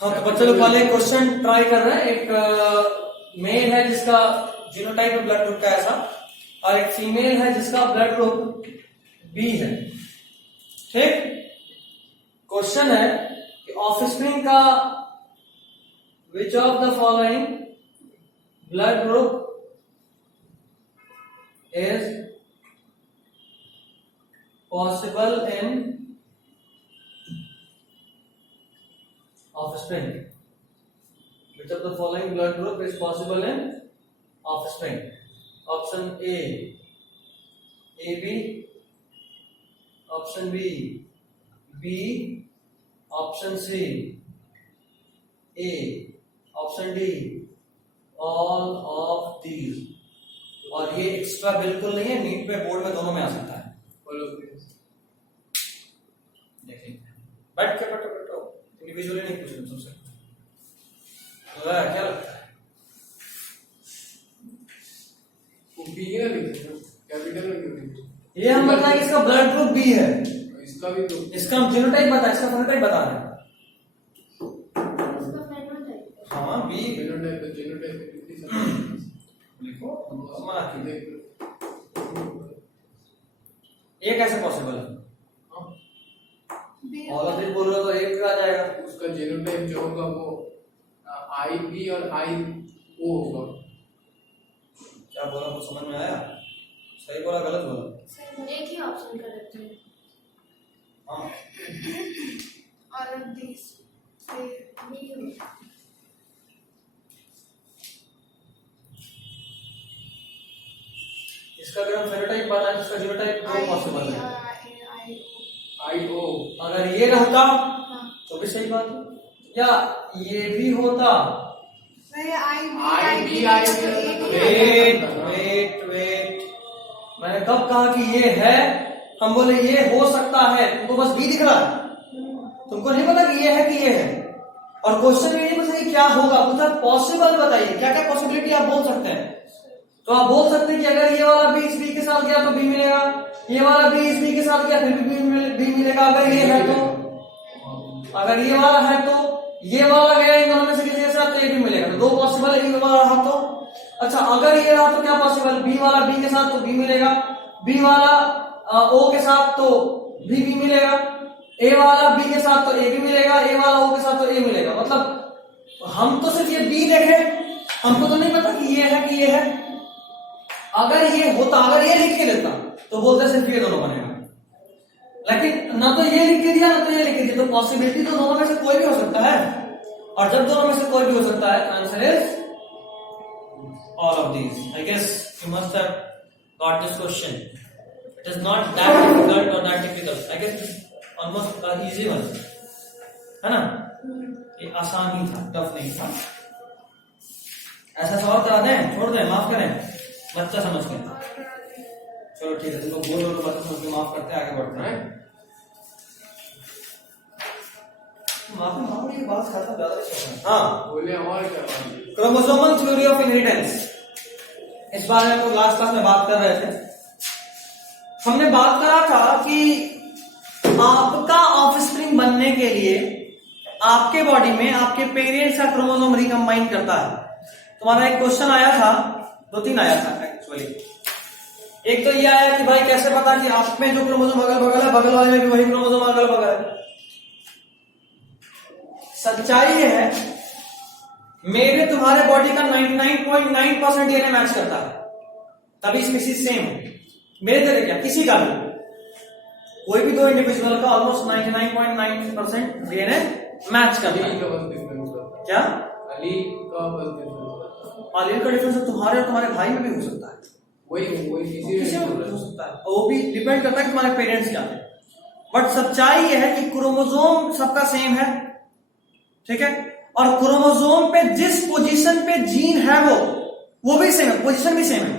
हाँ तो बच्चों लोग पहले क्वेश्चन ट्राई कर रहे हैं। एक मेल है जिसका जीनोटाइप ब्लड ग्रुप का ऐसा, और एक फीमेल है जिसका ब्लड ग्रुप बी है। ठीक, क्वेश्चन है कि ऑफस्प्रिंग का which of the following blood group is possible in offspring. Which of the following blood group is possible in offspring? Option A, AB. Option B, B. Option C, A. Option D, all of these. और ये extra बिल्कुल नहीं है, NEET पे board में दोनों में आ सकता है। देखिए बैठ के बैठो इंडिविजुअली नहीं पूछ तुमसे, तो क्या लगता है? ये हम बताएं इसका ब्लड ग्रुप बी है, इसका भी तो इसका हम जीनोटाइप बता, इसका फेनोटाइप बता रहे हैं। हाँ बी जीनोटाइप लिखो, ये कैसे पॉसिबल है? ऑल ऑफ दिस बोल रहे हो तो एक भी आ जाएगा। उसका जीनोटाइप जो होगा वो आई बी और आई ओ होगा। क्या बोला, कुछ समझ में आया? सही बोला गलत बोला? एक ही ऑप्शन करेक्ट है। हाँ ऑल ऑफ दिस से इसका अगर हम फेनोटाइप बताएं तो इसका जीनोटाइप दो पॉसिबल है। आई ओ अगर ये रहता तो भी सही बात है, या ये भी होता। वेट, मैंने कब कहा कि ये है? हम बोले ये हो सकता है, तुमको बस बी दिख रहा है, तुमको नहीं पता कि ये है कि ये है। और क्वेश्चन में नहीं पूछा कि क्या होगा, पूछा पॉसिबल बताइए, क्या क्या पॉसिबिलिटी आप बोल सकते हैं। तो आप बोल सकते हैं कि अगर ये वाला बी इस बी के साथ गया तो बी मिलेगा, ये वाला बी इस बी के साथ गया फिर भी बी मिलेगा। अगर ये है तो, अगर ये वाला है तो ये वाला गया इन दोनों में से किसी के साथ तो ये भी मिलेगा। तो दो पॉसिबल है, ये वाला रहा तो अच्छा, अगर ये रहा तो क्या पॉसिबल? बी वाला बी के साथ तो बी मिलेगा, बी वाला ओ के साथ तो बी मिलेगा, ए वाला बी के साथ तो ए भी मिलेगा, ए वाला ओ के साथ तो ए मिलेगा। मतलब हम तो सिर्फ ये बी देखे, हमको तो नहीं पता कि ये है कि ये है। अगर ये होता, अगर ये लिख के देता तो बोलते सिर्फ ये दोनों बनेगा, लेकिन ना तो ये लिख के दिया ना तो ये लिख के दिया, तो पॉसिबिलिटी तो दोनों में से कोई भी हो सकता है। और जब दोनों में से कोई भी हो सकता है, answer is all of these. I guess you must have got this question. It is not that difficult और that difficult, I guess almost easy one है ना। ये आसान ही था, टफ नहीं था। ऐसा सवाल करा दें, छोड़ दें, माफ करें, बच्चा समझ के। चलो ठीक है, तुम लोग बोल रहे हो, बच्चा समझ के माफ करते हैं, आगे बढ़ते हैं। माफी ये बात खाता ज्यादा नहीं। हाँ बोले और क्या? क्रोमोसोमल थ्योरी ऑफ इनहेरिटेंस, इस बारे में तो लास्ट क्लास में बात कर रहे थे। हमने बात करा था कि आपका ऑफस्प्रिंग बनने के लिए आपके बॉडी में आपके पेरेंट्स का क्रोमोसोम रिकंबाइन करता है। तुम्हारा एक क्वेश्चन आया था, दो तीन आया था एक्चुअली। एक तो ये आया कि भाई कैसे पता कि आप में जो क्रोमोसोम अगल बगल है, बगल वाले में भी वही क्रोमोसोम अगल बगल है। सच्चाई ये है, मेरे तुम्हारे बॉडी का 99.9% डीएनए मैच करता है, तभी स्पीशीज सेम है। मेरे तेरे क्या, किसी का भी, कोई भी दो इंडिविजुअल का ऑलमोस्ट 99.9% डीएनए मैच करता है। क्या अलील का डिफरेंस तुम्हारे और तुम्हारे भाई में भी हो सकता है, वही किसी में भी हो सकता है, वो भी डिपेंड करता है कि तुम्हारे पेरेंट्स क्या थे। बट सच्चाई ये है कि क्रोमोसोम सबका सेम है, ठीक है। और क्रोमोसोम पे जिस पोजीशन पे जीन है वो भी सेम है, पोजीशन भी सेम है।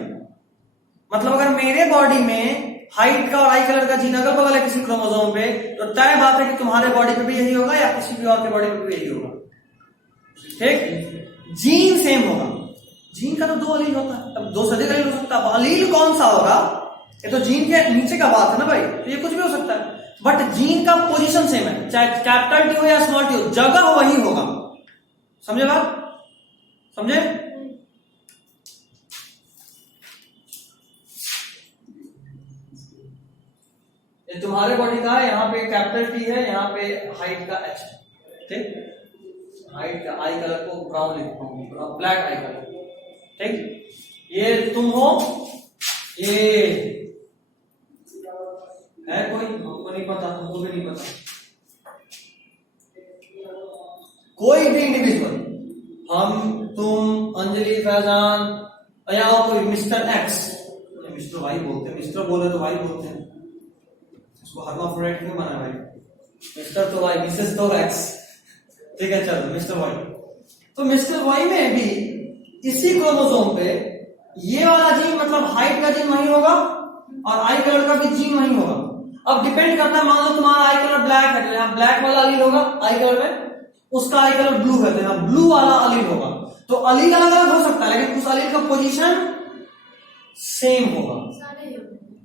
मतलब अगर मेरे बॉडी में हाइट का और आई कलर का जीन अगल बगल है किसी क्रोमोसोम पे, तो तय बात है कि तुम्हारे बॉडी पे भी यही होगा या किसी भी और के बॉडी पे भी यही होगा, ठीक। जीन सेम होगा, जीन का तो दो अलील होता है, अब दो से अधिक अलील हो सकता है। अलील कौन सा होगा, ये तो जीन के नीचे का बात है ना भाई, तो ये कुछ भी हो सकता है। बट जीन का पोजीशन सेम है, चाहे कैपिटल टी हो या स्मॉल टी हो, जगह वही होगा। समझे बात? समझे? ये तुम्हारे बॉडी का है, यहाँ पे कैपिटल टी है, यहाँ पे हाइट का एच, ठीक, हाइट का आई कलर को ब्राउन लिखता हूँ, ब्लैक आई कलर, ठीक। ये तुम हो, ये है कोई, हमको नहीं पता, हमको भी नहीं पता, कोई भी इंडिविजुअल, हम, तुम, अंजलि, फैजान, या कोई मिस्टर एक्स, मिस्टर वाई बोलते हैं, मिस्टर बोले तो वाई बोलते हैं, इसको हर्माफ्रोडाइट क्यों माना भाई? मिस्टर तो वाई, मिसेस तो एक्स, ठीक है, चलो मिस्टर वाई। तो मिस्टर वाई में भी इसी क्रोमोसोम पे ये वाला जीन, मतलब हाइट का जीन वही होगा और आई कलर का भी जीन वही होगा। अब डिपेंड करता है, मान लो तुम्हारा आई कलर ब्लैक है तो यहाँ ब्लैक वाला अलील होगा आई कलर में, उसका आई कलर ब्लू है तो यहाँ ब्लू वाला अलील होगा। तो अलील अलग अलग हो सकता है लेकिन उस अलील का पोजीशन सेम होगा,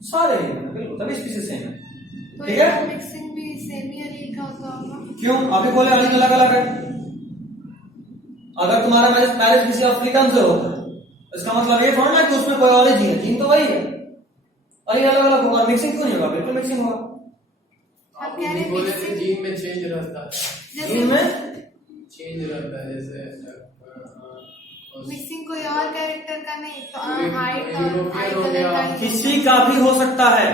सारे बिल्कुल, तभी स्पीसीज सेम है, ठीक है। मिक्सिंग भी सेम ही अलील का होता होगा। क्यों? अभी बोले अलील अलग अलग है। अगर तुम्हारा मैरिज किसी अफ्रीकन से होता है इसका मतलब ये थोड़ा ना कि उसमें कोई और जीन है, जीन तो वही है, अलील अलग अलग होगा। मिक्सिंग क्यों नहीं होगा? बिल्कुल मिक्सिंग होगा। आप नहीं बोले थे जीन में चेंज रहता है, जीन में चेंज रहता है, जैसे मिक्सिंग कोई और कैरेक्टर का नहीं, तो हाइट और आई हो कलर गया। का ही किसी का भी हो सकता है,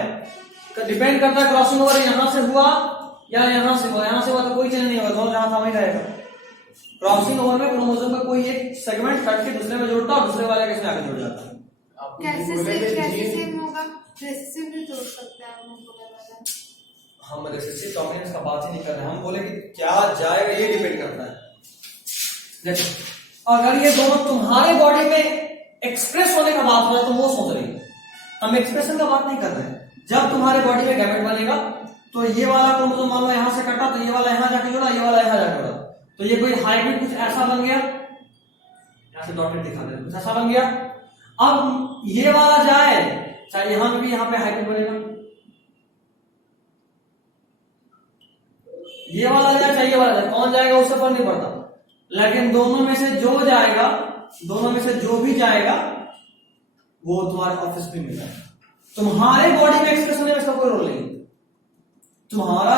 डिपेंड करता है क्रॉसिंग ओवर यहाँ से हुआ या यहाँ से हुआ। यहाँ से हुआ तो कोई चेंज नहीं होगा, दोनों जहां था वहीं रहेगा। क्रॉसिंग ओवर में क्रोमोसोम का कोई एक सेगमेंट कट के दूसरे में जोड़ता है और दूसरे वाले के आगे जुड़ जाता है। कैसे सेम होगा? रेसेसिव भी जोड़ सकते हैं हमको लगा था। हम रेसेसिव डोमिनेंस का बात ही नहीं कर रहे, हम बोले कि क्या जाएगा ये डिपेंड करता है। देखो अगर ये दोनों तुम्हारे बॉडी में एक्सप्रेस होने का बात हो रहा है तो वो सोच रही है, हम एक्सप्रेशन का बात नहीं कर रहे हैं। जब तुम्हारे बॉडी में गैमेट बनेगा तो ये वाला क्रोमोसोम मान लो यहां से कटा तो ये वाला यहां जाके जुड़ा, ये वाला यहां जाके जुड़ा, तो ये कोई हाइब्रिड कुछ ऐसा बन गया, यहां से डॉटेड दिखा दे, कुछ ऐसा बन गया। अब ये वाला जाए, चाहे यहां पे भी यहाँ पे हाइब्रिड बनेगा, ये वाला जाए चाहे ये वाला जाए, कौन जाएगा उससे फर्क नहीं पड़ता, लेकिन दोनों में से जो जाएगा, दोनों में से जो भी जाएगा वो तुम्हारे ऑफिस में मिलेगा। तुम्हारे बॉडी में एक्सप्रेस होने में इसका कोई रोल नहीं। तुम्हारा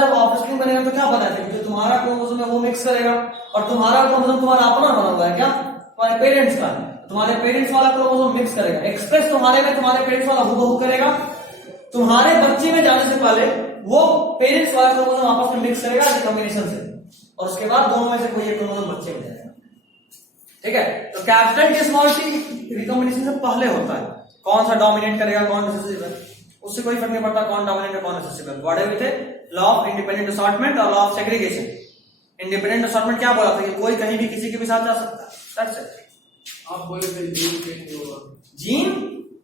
जब ऑफस्प्रिंग बनेगा तो क्या पता है, जो तुम्हारा क्रोमोसोम है वो मिक्स करेगा, और तुम्हारा क्रोमोसोम तुम्हारा अपना बना हुआ है क्या, तुम्हारे पेरेंट्स का, तुम्हारे पेरेंट्स वाला क्रोमोसोम मिक्स करेगा, एक्सप्रेस तुम्हारे में तुम्हारे पेरेंट्स वाला हूबहू करेगा। तुम्हारे बच्चे में जाने से पहले वो पेरेंट्स वाला क्रोमोसोम आपस में मिक्स करेगा कॉम्बिनेशन से, और उसके बाद दोनों में से कोई एक क्रोमोसोम बच्चे में जाएगा, ठीक है। तो capital T small T recombination से पहले होता है, कौन सा डोमिनेट करेगा कौन रिसेसिव है, उससे कोई फर्क नहीं पड़ता कौन डोमिनेट है कौन रिसेसिव है। व्हाट एवर थे लॉ ऑफ इंडिपेंडेंट असॉर्टमेंट और law of segregation. Independent assortment क्या बोला था कि कोई कहीं भी किसी के भी साथ जा सकता है, सच है। आप बोले थे जीन चेंज होगा, जीन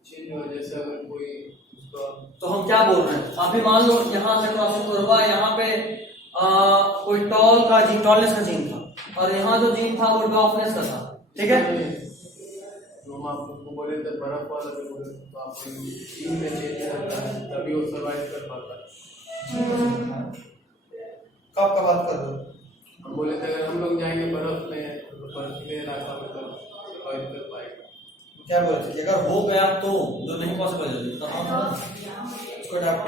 चेंज हो जैसे अगर कोई उसका, तो हम क्या बोल रहे हैं, आप भी मान लो यहाँ से क्रॉसिंग हुआ, यहाँ पे कोई टॉल का जीन, टॉलनेस का जीन था, और यहाँ जो जीन था वो डॉफनेस का था, ठीक है। जो हम आपको बोले थे बर्फ वाला, जो बोले तो आप जीन में चेंज रहता है तभी वो सर्वाइव कर पाता है। कब का बात कर रहे हो? हम बोले थे अगर हम लोग जाएंगे बर्फ में तो बर्फ में इलाका में तो सर्वाइव कर पाएगा। क्या बोले थे कि अगर हो गया तो, जो नहीं पॉसिबल है तो हम उसको अडॉप्ट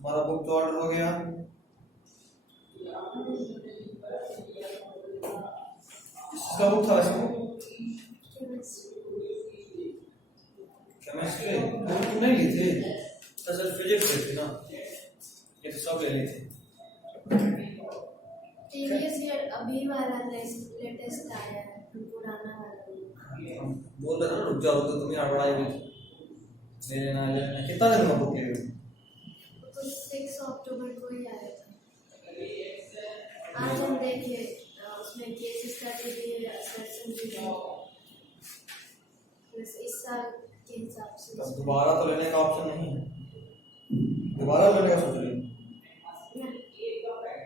हमारा बुक तो ऑर्डर हो गया। किसका बुक था इसको? केमिस्ट्री तुम नहीं ली थी, तो सर फिजिक्स ली थी ना, ये तो सब ले ली थी। प्रीवियस ईयर अभी वाला लेटेस्ट आया है, पुराना वाला बोल रहे ना रुक जाओ, तो तुम्हें हड़बड़ाई हुई थी, ले लेना। कितना दिन में बुक ले रही? तो 6 अक्टूबर को ही आया था। आज हम देखे उसमें केस स्टडी भी है, असर्शन भी है, इस साल के हिसाब से। तब दोबारा तो लेने का ऑप्शन नहीं है, दोबारा लेने का सोच रही है,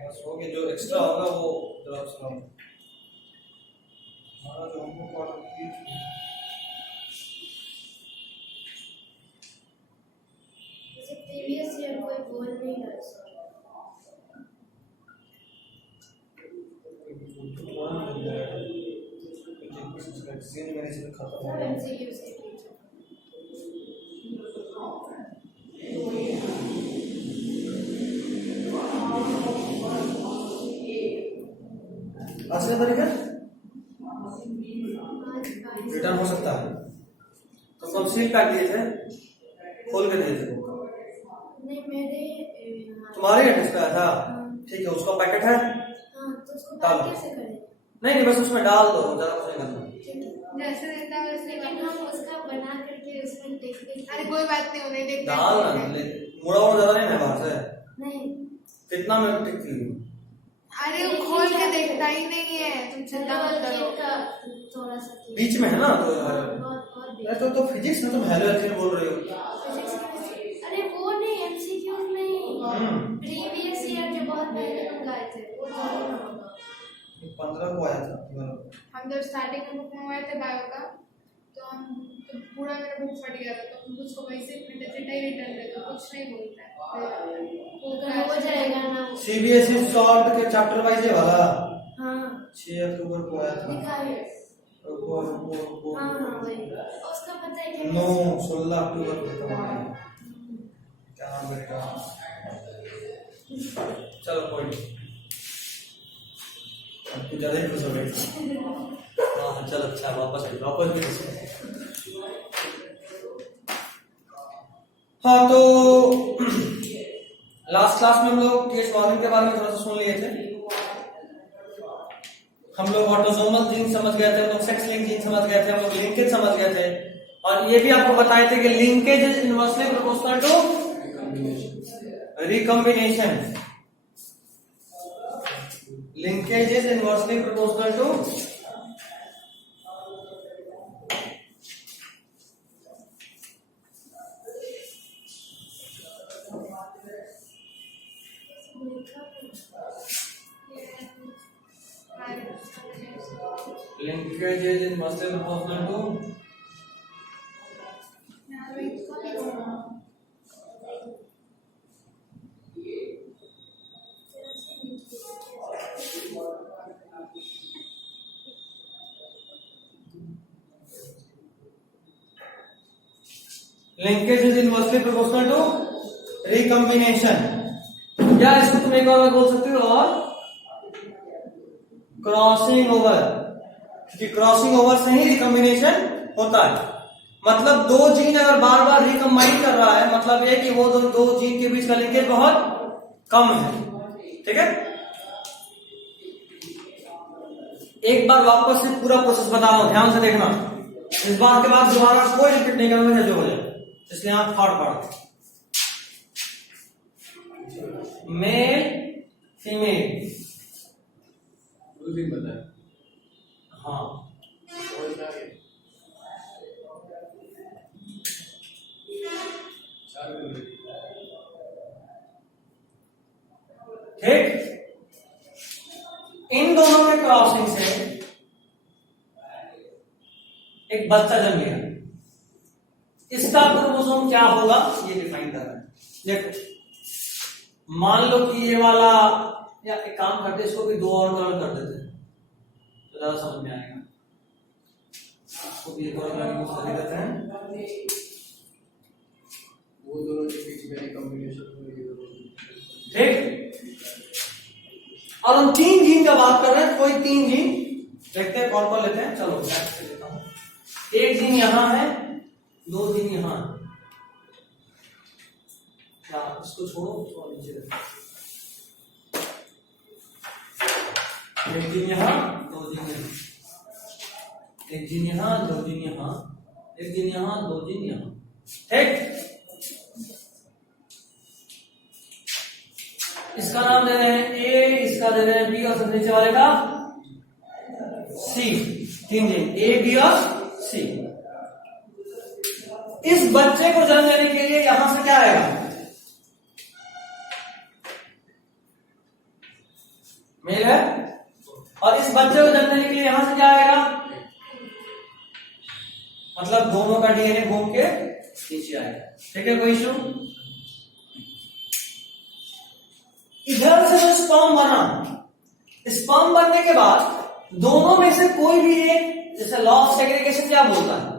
बस हो ये जो एक्स्ट्रा होगा वो जरा सुनाओ। हमारा जो हमको पढ़ा जैसे प्रीवियस ईयर कोई बोल नहीं रहा सर। सब एमसीक्यू से पूछो। असली तरीका आज रिटर्न हो सकता है तो कब सील पैक दिए थे, खोल के दिए थे वो नहीं मेरे तुम्हारे एड्रेस पे आया था। ठीक है, उसका पैकेट है, हाँ तो उसको डालो। पैक कैसे करें? नहीं बस उसमें डाल दो, ज्यादा कुछ नहीं करना। ठीक है, जैसे देता है वैसे लेकिन हम उसका बना करके उसमें देखते अरे कोई बात नहीं, उन्हें देखना डाल ना, मुड़ा हुआ ज्यादा नहीं है बाहर से। नहीं। कितना मिनट टिकती है? अरे वो खोल के देखता ही नहीं है, तुम चिंता मत करो। का थोड़ा सा बीच में है ना तो बहुत तो फिजिक्स में तुम हेलो एल्केन बोल रहे हो। अरे वो नहीं, एमसीक्यूज में प्रीवियस ईयर जो बहुत पहले हम गए थे वो जरूर होगा। 15 को आया था। हम जब स्टार्टिंग में बुक मंगवाए थे बायो का, तो हम तो पूरा मेरा बुक फट गया था, तो हम उसको वैसे चिट्टा ही रिटर्न देते, कुछ नहीं बोलता है। वो हो जाएगा ना। सीबीएसई सॉल्व के चैप्टर वाइज है वाला। हाँ 6 अक्टूबर को आया था। लिखा है। रुको हाँ हाँ वही उसका पता है क्या? 16 अक्टूबर को था। क्या नाम बेटा? चलो कोई नहीं, तू ज्यादा ही खुश हो गई। हाँ चल अच्छा, वापस भी खुश हो। हाँ तो लास्ट क्लास में हम लोग केस मॉर्निंग के बारे में थोड़ा सा सुन लिए थे। हम लोग ऑटोसोमल जीन समझ गए थे, हम लोग सेक्स लिंक जीन समझ गए थे, हम लोग लिंकेज समझ गए थे, और ये भी आपको बताए थे कि linkage is inversely proportional to recombination. Linkage is inversely proportional to linkage is inversely proportional to linkage is inversely proportional to recombination, या इसको तुम एक और बोल सकते हो और क्रॉसिंग ओवर, क्योंकि क्रॉसिंग ओवर से ही रिकॉम्बिनेशन होता है। मतलब दो जीन अगर बार बार रिकम्बाइन कर रहा है, मतलब ये कि वो दो जीन के बीच का लिंकेज बहुत कम है। ठीक है, एक बार वापस से पूरा प्रोसेस बता रहा हूं, ध्यान से देखना। इस बात के बाद दोबारा कोई रिपीट नहीं करूंगा जो हो जाए, इसलिए आप थॉट पढ़ो। मेल फीमेल उस दिन बताया। हाँ समझ में आ गया। 4 मिनट। ठीक, इन दोनों के क्रॉसिंग से एक बच्चा जन्म लिया, इसका क्रोमोसोम क्या होगा ये डिफाइन कर रहा है। देखो मान लो कि ये वाला, या एक काम करते इसको भी 2 और कलर कर देते हैं तो ज्यादा समझ में आएगा। इसको भी एक और कलर यूज कर देते हैं। वो दोनों के बीच में रिकॉम्बिनेशन हो रही है। ठीक, और हम 3 जीन का बात कर रहे हैं, कोई 3 जीन देखते हैं कौन कौन लेते हैं। चलो लेता हूं, एक जीन यहां है, 2 जीन यहां है। क्या इसको छोड़ो, उसको नीचे रखो। एक जीन यहां, 2 जीन यहां, एक जीन यहां, 2 जीन यहां, एक जीन यहां, 2 जीन यहां। ठीक, इसका नाम दे रहे हैं ए, इसका दे रहे हैं बी, और सबसे नीचे वाले का सी। 3 जीन ए, बी और सी। इस बच्चे को जन्म देने के लिए यहां से क्या आएगा? मेल है। और इस बच्चे को जन्म देने के लिए यहां से क्या आएगा, मतलब दोनों का डीएनए घूम के नीचे आएगा। ठीक है, कोई इशू? इधर से जो स्पर्म बना, स्पर्म बनने के बाद दोनों में से कोई भी एक, जैसे लॉ ऑफ सेग्रीगेशन क्या बोलता है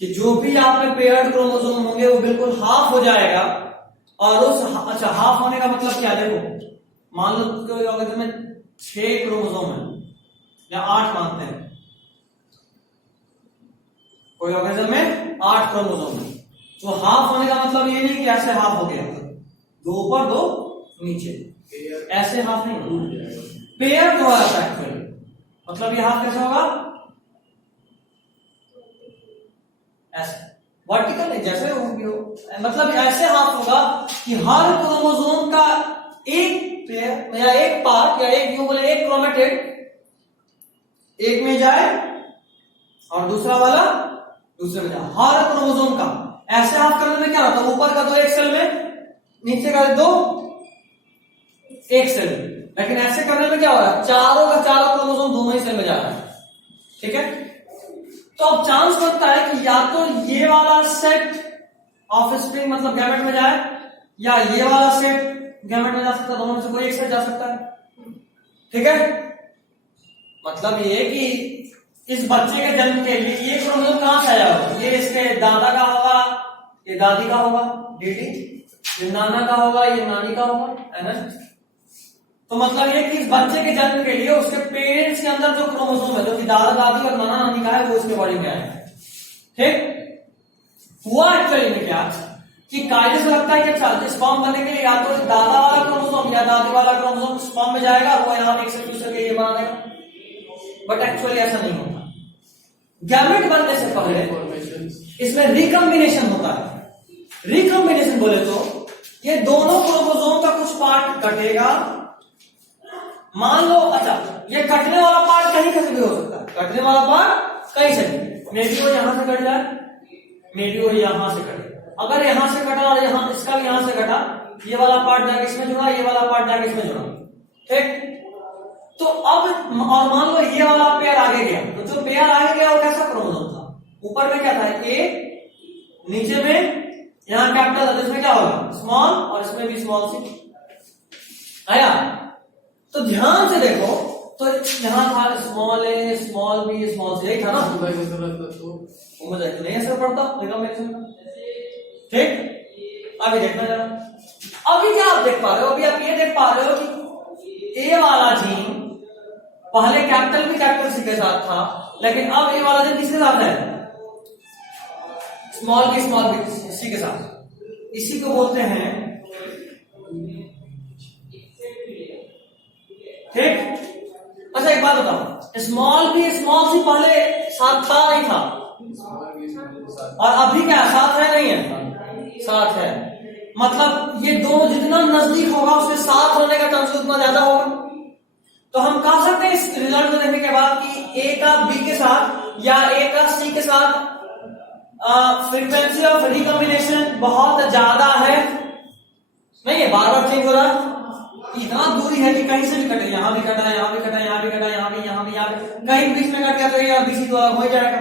कि जो भी आप में पेयर्ड क्रोमोसोम होंगे वो बिल्कुल हाफ हो जाएगा। और उस अच्छा हाफ होने का मतलब क्या, देखो मान लो कोई ऑर्गेनिज्म में 6 क्रोमोसोम है या 8 मानते हैं, कोई ऑर्गेनिज्म में 8 क्रोमोसोम है, तो हाफ होने का मतलब ये नहीं कि ऐसे हाफ हो गया, 2 ऊपर 2 नीचे, ऐसे हाफ नहीं टूट जाएगा। पेयर हो रहा है एक्चुअली। मतलब ये हाफ कैसे होगा, ऐसे वर्टिकल नहीं, जैसे मतलब ऐसे हाफ होगा कि हर क्रोमोसोम का एक पेयर या एक पार्ट या एक बोले एक क्रोमेटिड एक में जाए और दूसरा वाला दूसरे में जाए, हर क्रोमोसोम का। ऐसे हाफ करने में क्या होता है, ऊपर का 2 एक सेल में, नीचे का 2 एक सेल में। लेकिन ऐसे करने में क्या हो रहा है, चारों का चारों क्रोमोसोम दोनों ही सेल में जा रहा है। ठीक है, तो अब चांस बनता है कि या तो ये वाला सेट ऑफ स्प्रिंग मतलब गैमेट में जाए, या ये वाला सेट गैमेट में जा सकता है, दोनों में से कोई एक सेट जा सकता है। ठीक है, मतलब ये कि इस बच्चे के जन्म के लिए ये क्रोमोसोम कहां से आया होगा, ये इसके दादा का होगा, ये दादी का होगा, डीडी, ये नाना का होगा, ये नानी का होगा, है ना। तो मतलब ये कि इस बच्चे के जन्म के लिए उसके पेरेंट्स के अंदर जो क्रोमोसोम है, जो कि दादा दादी और नाना नानी का है, वो उसके बॉडी में आया है। ठीक, हुआ एक्चुअली में क्या कि कायदे से लगता है कि अच्छा स्पर्म बनने के लिए या तो दादा वाला क्रोमोसोम या दादी वाला क्रोमोसोम स्पर्म में जाएगा, वो यहाँ एक से दूसरे के ये बना देगा, बट एक्चुअली ऐसा नहीं होता। गैमेट बनने से पहले इसमें रिकम्बिनेशन होता है। रिकम्बिनेशन बोले तो ये दोनों क्रोमोसोम का कुछ पार्ट कटेगा, मान लो अच्छा ये कटने वाला पार्ट कहीं से भी हो सकता है, कटने वाला पार्ट कहीं से भी, मे बी वो यहां से कट जाए, मे बी वो यहां से कटे। अगर यहां से कटा और यहां इसका भी यहां से कटा, ये वाला पार्ट जाके इसमें जुड़ा, ये वाला पार्ट जाके इसमें जुड़ा। ठीक, तो अब और मान लो ये वाला पेयर आगे गया, तो जो पेयर आगे गया वो कैसा क्रोमोसोम था, ऊपर में क्या था ए, नीचे में यहां कैपिटल था, इसमें क्या होगा स्मॉल, और इसमें भी स्मॉल सी आया। तो ध्यान से देखो, तो यहां था स्मॉल ए, स्मॉल बी, स्मॉल सी, यही था ना। तो मुझे नहीं असर पड़ता रिकम्बिनेशन का। ठीक, अभी देखना जरा, अभी क्या आप देख पा रहे हो, अभी आप ये देख पा रहे हो कि ए वाला जीन पहले कैपिटल भी कैपिटल सी के साथ था, लेकिन अब ए वाला जीन किसके साथ है, स्मॉल बी सी के साथ। इसी को बोलते हैं, ठीक। अच्छा एक बात बताओ, स्मॉल बी स्मॉल सी पहले साथ था नहीं था, और अभी क्या साथ है नहीं है, साथ है। मतलब ये दोनों जितना नजदीक होगा उसके साथ होने का चांस उतना ज्यादा होगा। तो हम कह सकते हैं इस रिजल्ट को देखने के बाद कि ए का बी के साथ या ए का सी के साथ फ्रीक्वेंसी ऑफ रिकॉम्बिनेशन बहुत ज्यादा है, नहीं है, बार बार चेंज हो रहा है, इतना दूरी है कि कहीं से भी कटे, यहां भी कटा, यहां भी कटा, यहां भी कटा, यहां भी कहीं बीच में कट गया तो ये बीसी तो हो जाएगा।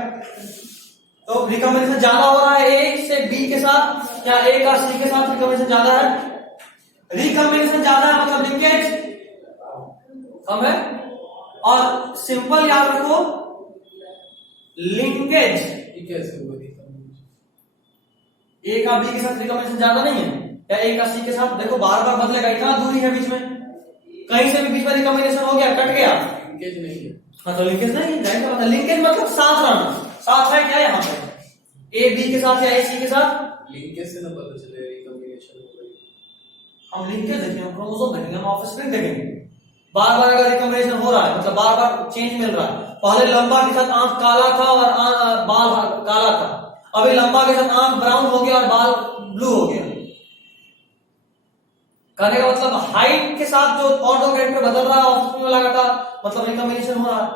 तो रिकॉम्बिनेशन ज्यादा हो रहा है ए से बी के साथ या ए का सी के साथ, रिकॉम्बिनेशन ज्यादा है, रिकॉम्बिनेशन ज्यादा है मतलब लिंकेज कम है। और सिंपल याद रखो, लिंकेज कैसे हुआ, ए का बी के साथ रिकॉम्बिनेशन ज्यादा नहीं है, या ए का सी के साथ, देखो बार बार बदलेगा, इतना दूरी है बीच में, कहीं से भी बीच में रिकॉम्बिनेशन हो गया, कट गया, लिंकेज नहीं है। हाँ तो लिंकेज नहीं है, लिंकेज मतलब साथ रहना, साथ है क्या यहाँ पे, ए बी के साथ या ए सी के साथ। लिंकेज से ना पता चले रिकॉम्बिनेशन हो गई। हम लिंकेज देखेंगे, हम क्रोमोसोम देखेंगे, हम ऑफस्प्रिंग देखेंगे। बार बार अगर रिकॉम्बिनेशन हो रहा है मतलब बार बार चेंज मिल रहा है, पहले लंबा के साथ आंख काला था और बाल काला था, अभी लंबा के साथ आंख ब्राउन हो गया और बाल ब्लू हो गया। कहने का मतलब हाइट के साथ जो और दो कैरेक्टर बदल रहा है ऑफस्प्रिंग में लगातार, मतलब रिकॉम्बिनेशन हो रहा है,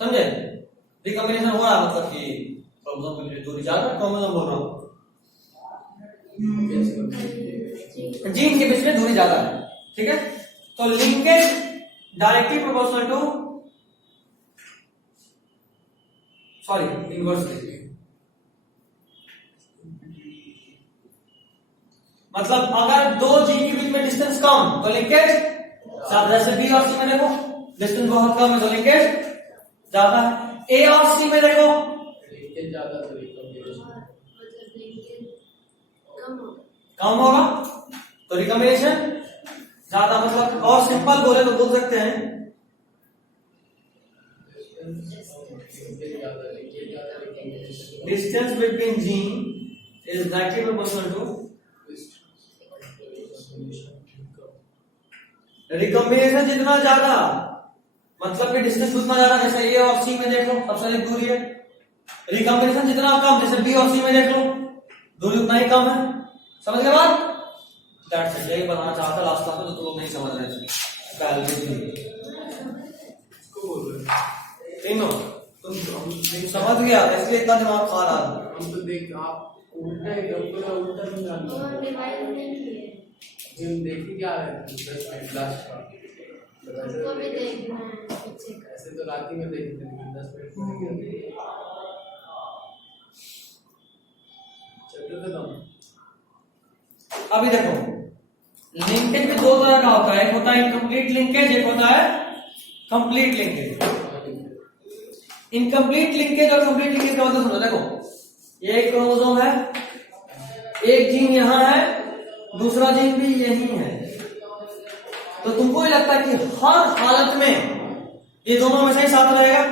समझे। रिकॉम्बिनेशन हो रहा है मतलब कि क्रोमोसोम की दूरी ज्यादा, क्रोमोसोम बोल रहा हूं जीन के बीच में दूरी ज्यादा है, ठीक है। तो linkage directly proportional to, sorry inversely. मतलब अगर दो जी के बीच में डिस्टेंस कम तो लिंकेज ज्यादा। जैसे बी और सी में देखो डिस्टेंस बहुत कम है तो लिंकेज ज्यादा है। ए और सी में देखो लिंकेज ज्यादा तो रिकॉम्बिनेशन मतलब लिंकेज कम होगा। कम होगा तो रिकॉम्बिनेशन ज्यादा। मतलब और सिंपल बोले तो बोल सकते हैं distance between gene is directly proportional to recombination जितना ज्यादा, मतलब कि डिस्टेंस उतना ज्यादा। जैसे ए और सी में देख लो सबसे अधिक दूरी है। रिकॉम्बिनेशन जितना कम, जैसे बी और सी में देख लो दूरी उतना ही कम है। समझ गए बात? That's it. यही बताना चाहता लास्ट क्लास में, तो तुम लोग नहीं समझ रहे थे। तीनों तुम समझ गया, इसलिए इतना दिमाग खा रहा था। हम तो देख आप उल्टा एकदम पूरा उल्टा समझा तो हम डिवाइड नहीं किए, हम देख ही क्या रहे थे 10 मिनट लास्ट का। उसको भी देखना है पीछे का। ऐसे तो रात ही में देख थे, 10 मिनट चलो तो तुम अभी देखो लिंकेज में दो तरह का होता है, एक होता है इनकम्प्लीट लिंकेज, एक होता है कंप्लीट लिंकेज। इनकम्प्लीट लिंकेज और कंप्लीट लिंकेज का मतलब समझो। देखो ये एक क्रोमोसोम है, एक जीन यहाँ है, दूसरा जीन भी यही है, तो तुमको ये लगता है कि हर हालत में ये दोनों में से ही साथ रहेगा?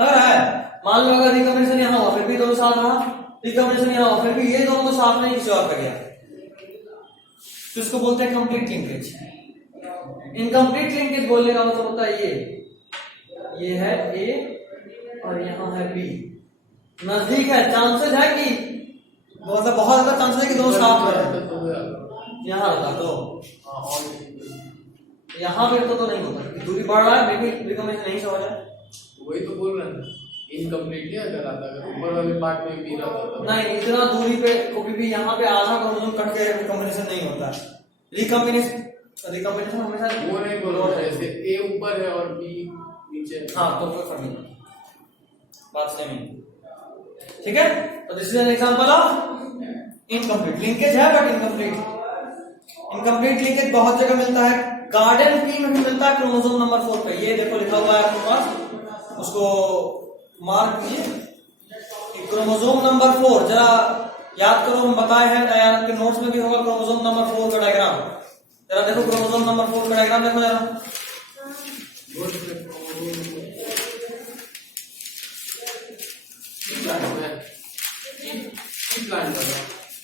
लग रहा है? मान लो अगर रिकॉम्बिनेशन यहाँ हुआ फिर भी दोनों साथ रहा, रिकॉम्बिनेशन यहाँ हुआ फिर भी ये दोनों को साथ नहीं किसी और का गया, तो इसको बोलते हैं कंप्लीट लिंकेज। इनकम्प्लीट लिंकेज बोलने का मतलब होता है ये है ए और यहाँ है बी, नजदीक है, चांसेस है कि मतलब बहुत ज्यादा चांसेस है कि दोनों साथ में रहे। यहाँ रहता तो यहाँ पे तो नहीं होता, दूरी बढ़ रहा है, मे बी रिकॉम्बिनेशन नहीं से हो रहा है। वही तो बोल रहे हैं इनकम्प्लीट नहीं अगर आता, अगर ऊपर वाले पार्ट में भी रहता तो नहीं, इतना दूरी पे कभी भी यहाँ पे आधा क्रोमोसोम कट के रिकॉम्बिनेशन नहीं होता है। रिकॉम्बिनेशन हमेशा वो नहीं बोल रहा जैसे ए ऊपर है और बी नीचे। हाँ तो कोई फर्क नहीं पड़ता, बात सेम ही। ठीक है, तो this is an example of incomplete linkage है, बट इनकम्प्लीट लिंकेज बहुत जगह मिलता है। गार्डन ट्री में भी मिलता है क्रोमोसोम नंबर 4 पे। ये देखो लिखा हुआ है आपके पास, उसको मार्क कीजिए। क्रोमोसोम नंबर 4 जरा याद करो, हम बताए हैं, आपके नोट्स में भी होगा क्रोमोसोम नंबर 4 का डायग्राम। जरा देखो क्रोमोसोम नंबर 4 का डायग्राम देखो जरा।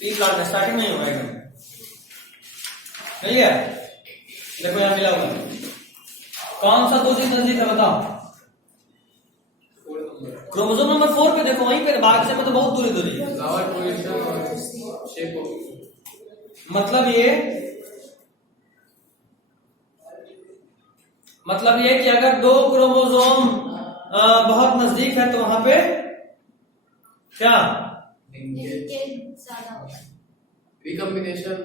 टी प्लांट में स्टार्टिंग नहीं होगा एकदम, सही है? देखो यहाँ मिला हुआ है, कौन सा दो चीज नजदीक है बताओ? क्रोमोसोम नंबर 4 पे देखो, वहीं पे बाकी से तो बहुत दूरी है। फ्लावर पोजीशन और शेप ऑफ, मतलब ये कि अगर दो क्रोमोसोम बहुत नजदीक है तो वहां पे क्या लिंकेज ज्यादा होगा। रिकॉम्बिनेशन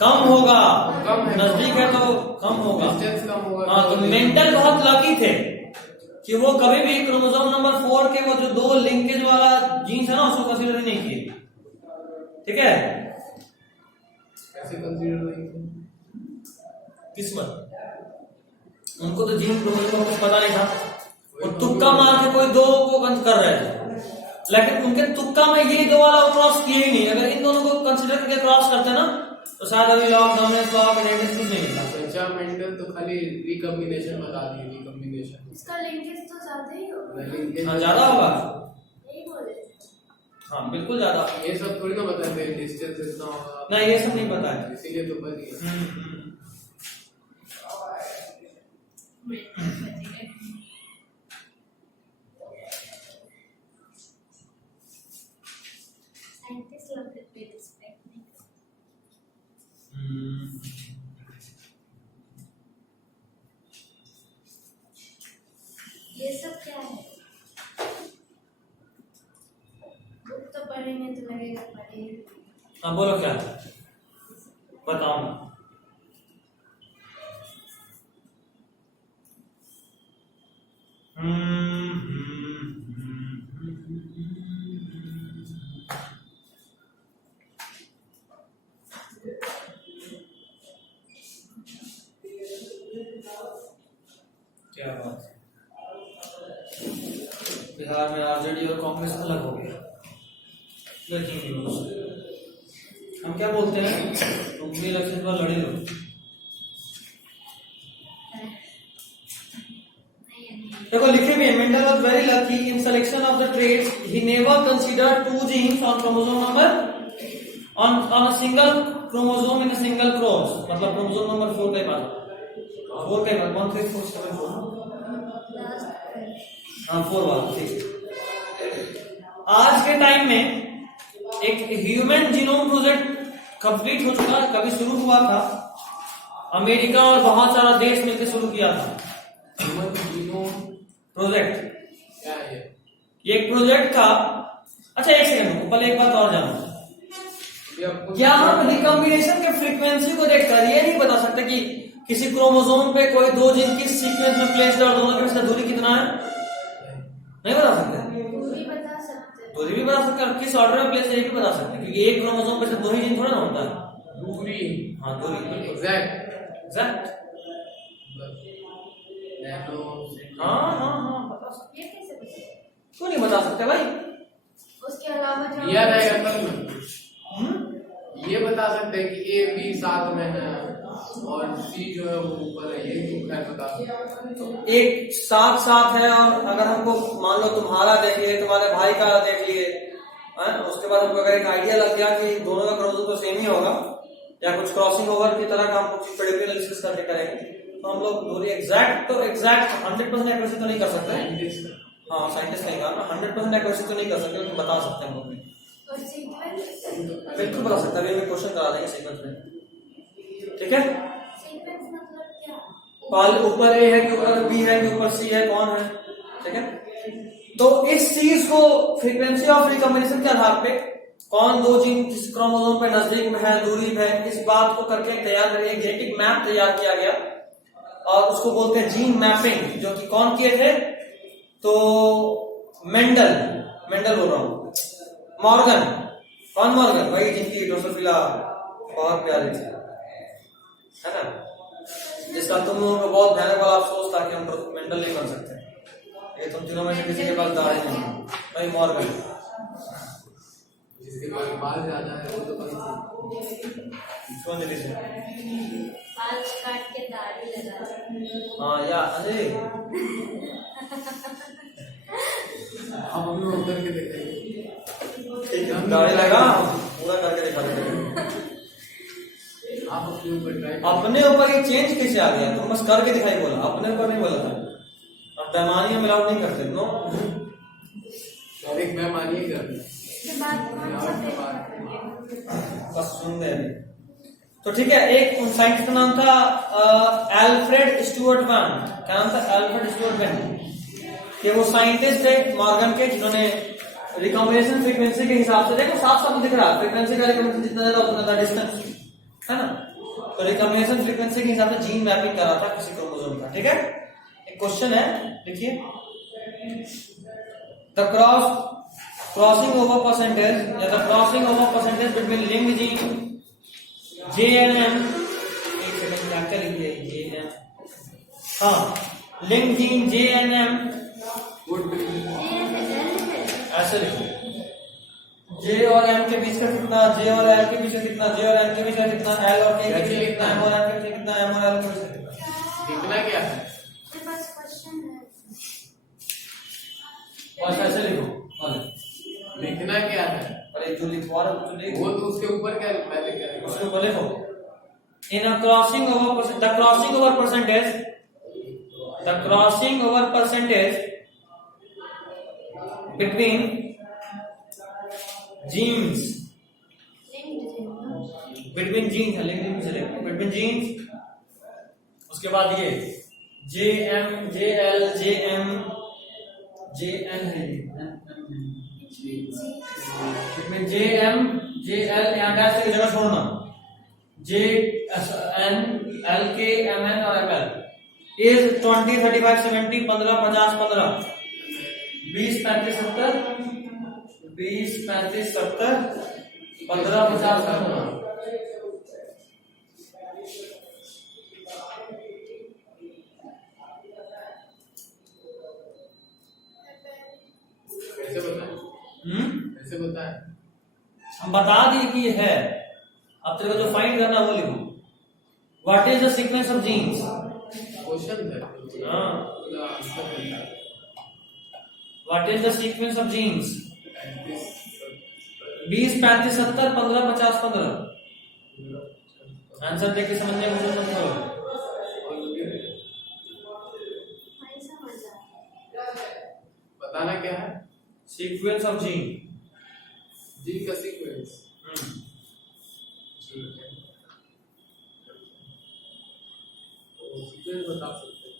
कम होगा, कम है, नजदीक है तो कम होगा, डिस्टेंस कम होगा। हाँ, तो मेंटल बहुत लकी थे कि वो कभी भी क्रोमोसोम नंबर 4 के वो जो दो लिंकेज वाला जीन्स है ना उसको कंसीडर ही नहीं किए। ठीक है, कैसे कंसीडर करेंगे? किस्मत, उनको तो जीन क्रोमोसोम का कुछ पता नहीं था, वो तुक्का मार के कोई दो को कर रहे थे, लेकिन उनके तुक्का में ये दो वाला क्रॉस किए ही नहीं। अगर इन दोनों को कंसीडर करके क्रॉस करते ना तो शायद अभी law dominance law of inheritance कुछ नहीं मिलता। सच्चा मेंटल तो खाली रिकॉम्बिनेशन बता दिए, रिकॉम्बिनेशन इसका लिंकेज तो ज्यादा ही होगा। हाँ ज्यादा होगा, नहीं बोले हाँ बिल्कुल ज्यादा। ये सब थोड़ी ना बताते हैं डिस्टेंस इतना होगा, नहीं ये सब नहीं पता है। इसीलिए तो बन गया। साइंटिस्ट लोग पे रिस्पेक्ट नहीं करते। ये सब क्या है? बुक तो पढ़ेंगे तो लगेगा पढ़ेंगे। हाँ बोलो क्या बताओ। क्या बात है, बिहार में आरजेडी और कांग्रेस अलग हो गया। Breaking news. हम क्या बोलते हैं, तुम भी इलेक्शन पर लड़े लो। देखो लिखे भी, Mendel was very lucky in selection of the trades, he never considered to genes on chromosome number on a single chromosome in a single cross, मतलब क्रोमोसोम नंबर 4 के बाद 4 के बाद 1 3 4 7 4, हाँ 4 वाला, ठीक। आज के टाइम में एक ह्यूमन जीनोम प्रोजेक्ट कंप्लीट हो चुका है, कभी शुरू हुआ था, अमेरिका और बहुत सारा देश मिलकर शुरू किया था ह्यूमन जीनोम प्रोजेक्ट। क्या है ये एक प्रोजेक्ट का, अच्छा एक सेकंड, पहले एक बात और जानो, ये आपको क्या हम रिकॉम्बिनेशन के फ्रीक्वेंसी को देखकर ये नहीं बता सकते कि किसी क्रोमोसोम पे कोई दो जीन किस सीक्वेंस में प्लेस्ड और दोनों के बीच का दूरी कितना है? नहीं बता सकते। दूरी बता सकते हैं। दूरी भी बता सकते हैं, किस ऑर्डर में प्लेस है ये भी बता सकते हैं, क्योंकि एक क्रोमोसोम पे सिर्फ दो ही जीन थोड़ा ना होता है। दूरी, हाँ दूरी, एग्जैक्ट नैनो, हाँ बता सकते। ये कैसे बता? क्यों नहीं बता सकते भाई? उसके अलावा जो दिया रहेगा तब ना। ये बता सकते हैं कि ए बी साथ में है और सी जो है वो ऊपर है, ये तो खैर बता सकते हैं। एक साथ साथ है, और अगर हमको मान लो तुम्हारा देख लिए, तुम्हारे भाई का देख लिए, उसके बाद हमको अगर एक आइडिया लग गया कि दोनों का क्रोमोसोम तो सेम ही होगा या कुछ क्रॉसिंग ओवर की तरह का हम कुछ प्रेडिक्टिव एनालिसिस करके करेंगे, तो हम लोग दूरी एग्जैक्ट 100% एक्यूरेसी तो नहीं कर सकते हैं। हाँ साइंटिस्ट कहेंगे 100% एक्यूरेसी तो नहीं कर सकते, लेकिन बता सकते हैं हम लोग। और सीक्वेंस, बिल्कुल बता सकते हैं, अभी क्वेश्चन करा देंगे सीक्वेंस में, ठीक है। सीक्वेंस मतलब क्या? पाल ऊपर ए है कि ऊपर बी है कि ऊपर सी है, कौन है, ठीक है। तो इस चीज को फ्रीक्वेंसी ऑफ रिकॉम्बिनेशन के आधार पे कौन दो जीन किस क्रोमोसोम पे नजदीक में है, दूरी में है, इस बात को करके तैयार करके जेनेटिक मैप तैयार किया गया और उसको बोलते हैं जीन मैपिंग, जो कि कौन किए थे? तो मेंडल बोल रहा हूं, मॉर्गन, कौन मॉर्गन? वही जिनकी ड्रोसोफिला बहुत प्यारी थी, है ना, जिसका तुम लोगों को बहुत भयानक वाला अफसोस था कि हम मेंडल नहीं बन सकते, ये तुम तीनों में से किसी के पास दाढ़ी नहीं है, वही मॉर्गन। जिसके पास बाल ज्यादा है वो तो बन कौन दिल्ली से? बाल काट के दाढ़ी लगा दो। हाँ या अरे हम लोग उतर के देखेंगे, दाढ़ी लगा पूरा करके दिखा देंगे। आप अपने ऊपर ट्राई अपने ऊपर ये चेंज कैसे आ गया? तुम बस करके दिखाई बोला, अपने ऊपर नहीं बोला था। अब पैमानी हम अलाउड नहीं करते, नो। और एक मैं मानिएगा इसके बाद कौन सा पेपर? बस सुन दे अभी। तो ठीक है, एक साइंटिस्ट का नाम था एल्फ्रेड स्टुअर्ट वैन। क्या नाम था? Alfred Sturtevant. कि वो साइंटिस्ट थे मॉर्गन के, जिन्होंने रिकॉम्बिनेशन फ्रीक्वेंसी के हिसाब से, देखो साफ साफ दिख रहा है फ्रीक्वेंसी का, रिकॉम्बिनेशन जितना ज्यादा उतना ज्यादा डिस्टेंस, है ना। तो रिकॉम्बिनेशन फ्रीक्वेंसी के हिसाब से जीन मैपिंग करा था किसी क्रोमोसोम का, ठीक है। एक क्वेश्चन है, देखिए, द क्रॉसिंग ओवर परसेंटेज या the crossing over percentage between linked gene JNM, एक सेकंड क्या लिखिए, JNM, हाँ लिंक्ड जीन JNM, ऐसे लिखो, J और M के बीच का कितना, J और L के बीच का कितना, J और M के बीच का कितना, L और K के बीच का कितना, M और L के बीच का कितना, M और L के बीच का कितना। लिखना क्या है? मेरे पास क्वेश्चन है। बस ऐसे लिखो, लिखना क्या है? अरे जो लिखवा रहा हूं तो लिखो, वो तो उसके ऊपर क्या पहले क्या है? उसके ऊपर लिखो, in a crossing over the crossing over percentage, the crossing over percentage between genes, between genes, उसके बाद ये JM JL JM JN है, between JM JL, यहाँ डैश की जगह छोड़ना, JN LK MN और ML is 20 35 70 15 50 15 20 35 70 20 35 70 15 50 15। कैसे बताए? हम बता दिए कि ये है, अब तेरे को जो फाइंड करना वो लिखो। What is the sequence of genes? Question है। हाँ, आंसर है। What is the sequence of genes? 20 35 70 15 50 15। Answer देख के समझने की कोशिश मत करो। भाई समझ आ बताना क्या है? Sequence of gene. जी का सीक्वेंस। तो सीक्वेंस बता सकते हैं।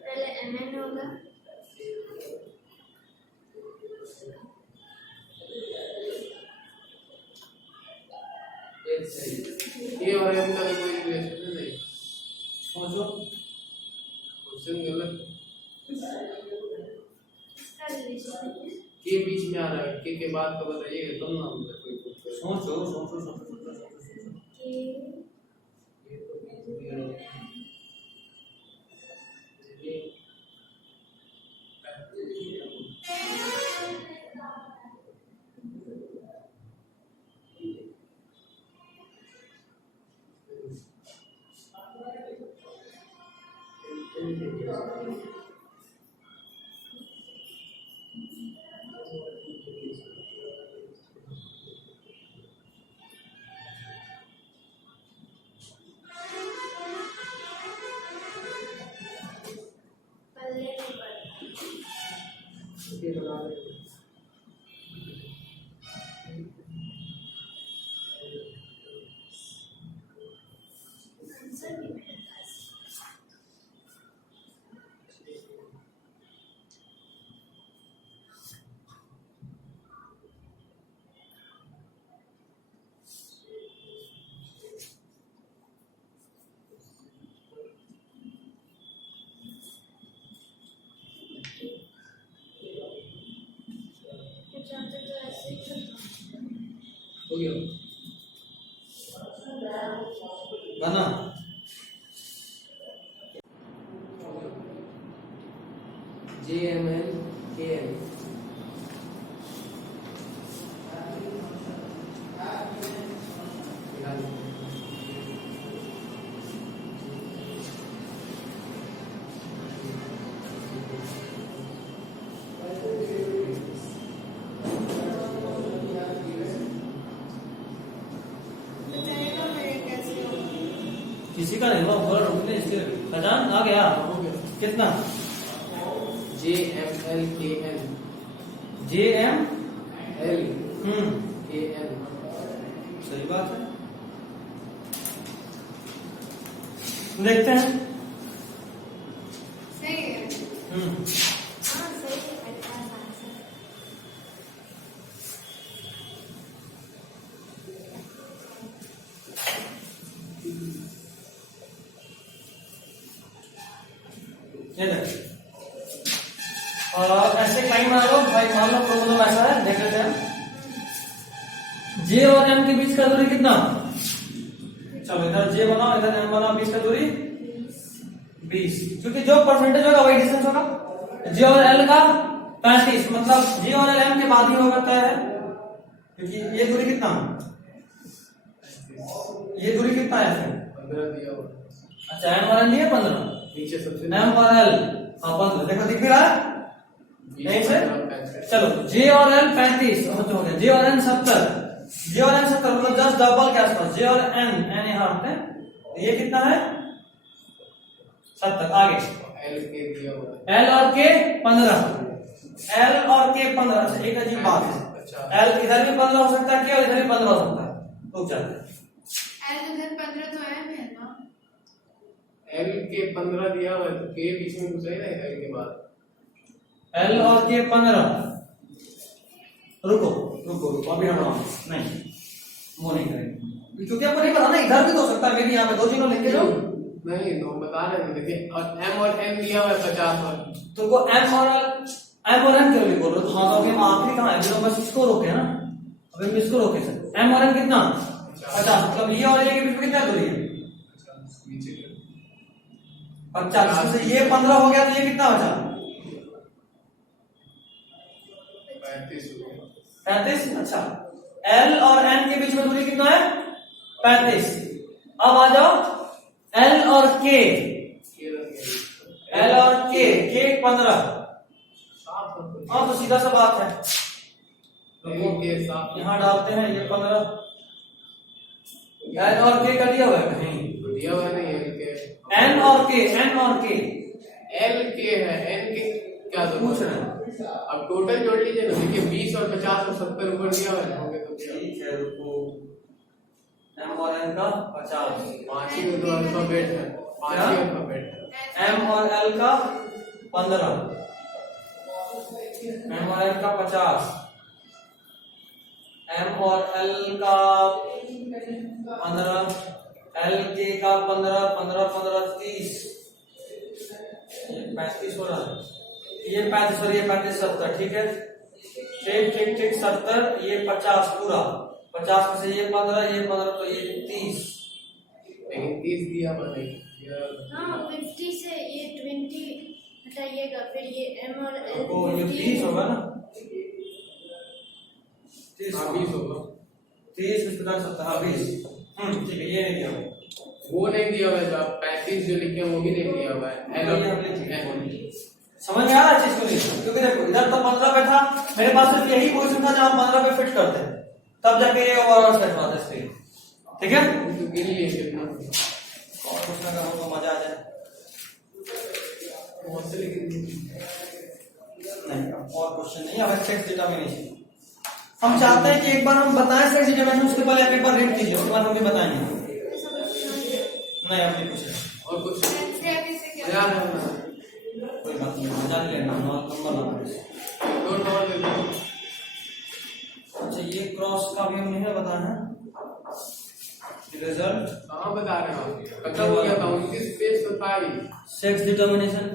पहले MN होगा, ये और एम का कोई रिलेशन है नहीं। सोचो। क्वेश्चन गलत। इसका रिलेशन नहीं है। के बीच में आ रहा है, के बाद का बताइएगा तब ना मुझे कोई पूछ रहा है। सोचो सोचो सोचो सोचो सोचो। कि ये तो बीच में है। पल्ले नहीं पड़ता। ये बना रहे हैं। आंसर भी मेरे पास। कुछ आंसर तो ऐसे ही था। हो गया। बना। JML KM बताएगा मेरे कैसे होगा। किसी का नहीं हुआ, पूरा रुकने इसके। खजान आ गया। हो गया। कितना? JML KN JM। L हम्म, KN सही बात है। देखते हैं। सही है। हम्म, हाँ सही है, मेरे पास आंसर। ये देख। और ऐसे लाइन बना लो भाई, मान लो प्रॉब्लम ऐसा है, देख लेते हैं। J और M के बीच का दूरी कितना? चलो इधर J बनाओ, इधर M बनाओ, बीच का दूरी 20, क्योंकि जो परसेंटेज होगा वही डिस्टेंस होगा। J और L का 35, मतलब J और L M के बाद ही होगा तय है, क्योंकि ये दूरी कितना, ये दूरी कितना है फिर? 15 दिया हुआ। अच्छा, M और N दिए 15, नीचे सबसे M और L हाँ 15, देखो दिख भी रहा है यहीं से। चलो J और L 35 हो गया, J और N 70, J और N 70 मतलब जस्ट डबल के आसपास। J और N यहाँ होते हैं, ये कितना है 70। आगे L के दिया हुआ है। L और K 15, L और K 15 से एक अजीब बात है। अच्छा। L इधर भी 15 हो सकता है, K और इधर भी 15 हो सकता है, रुक जाते हैं। एल उधर 15 तो है मैं ना। L के 15 दिया हुआ है तो K बीच में घुसा ही ना L के बाद। L और K 15, रुको रुको रुको, अभी हटाओ नहीं, वो नहीं करेंगे क्योंकि आपको नहीं पता ना, इधर भी तो हो सकता है, मेरी यहाँ पे 2 जीरो लिखे जाओ। नहीं तो बता रहे हैं, देखिए और M और N दिया हुआ है 50 और तुमको M और N क्यों नहीं बोल रहे हो? हाँ तो अभी हम आखिरी कहाँ है, अभी तो बस इसको रोके ना, अभी हम इसको रोके सकते एम और एन कितना 50, मतलब ये और ये के बीच में कितना दूरी है नीचे 50, इसमें से ये 15 हो गया तो ये कितना बचा 35 हो गया। 35। अच्छा, एल और एन के बीच में दूरी कितना है 35। अब आ जाओ एल और के, ये रख गया। एल और के 15। साफ हो तो हाँ तो सीधा सा बात है, ये के साफ यहाँ डालते हैं ये 15, एल और के का दिया हुआ है कहीं, दिया हुआ नहीं है के एन और के, एन और के एल के है एन के क्या पूछ जरूरत रहे है। हैं। अब टोटल जोड़ लीजिए ना, देखिए 20 और 50 और 70 ऊपर दिया हुआ है होंगे तो क्या ठीक है रुको, एम और एन का 50, पांच ही तो अल्फाबेट है, पांच ही अल्फाबेट है। एम और एल का 15, एम और एल का 50, एम और एल का 15, एल के का 15, 15 15 30, ये 35 हो रहा है, ये 35 और ये 35 70, ठीक है, ठीक ठीक ठीक 70, ये 50 पूरा, 50 में से ये 15, ये 15 तो ये 30। लेकिन 30 दिया हुआ नहीं हाँ 50 से ये 20 हटाइएगा, फिर ये एम और एल तो ये 30 होगा ना, 30 हाँ 20 होगा। 30 50 70, हाँ 20। ठीक है, ये नहीं दिया हुआ। वो नहीं दिया हुआ है, जो आप 35 जो लिखे हैं वो भी नहीं दिया हुआ है। एल और समझ में आ रहा है चीज को नहीं, क्योंकि देखो इधर तो 15 पे था, मेरे पास सिर्फ यही पोजीशन था जहां 15 पे फिट करते हैं, तब जाके ये ओवरऑल सेट हुआ था इसलिए, ठीक है। तो गिन लिए कितना और कुछ ना करो तो मजा आ जाए, बहुत से लेकिन नहीं और क्वेश्चन नहीं, अब सेक्स डिटरमिनेशन हम चाहते हैं कि एक बार हम बताएं सेक्स डिटरमिनेशन, उसके पहले आप एक बार रेट कीजिए, उसके बाद हम भी बताएंगे। नहीं आप नहीं पूछे, और कुछ एनसीईआरटी से क्या याद है ना? कोई बात नहीं, मजा नहीं लेना, नंबर लाना। दो नंबर दे दो। अच्छा ये क्रॉस का भी हम नहीं बताया है रिजल्ट, कहाँ बता रहे हो आप? खत्म हो गया था 29 पेज तो था ही। सेक्स डिटरमिनेशन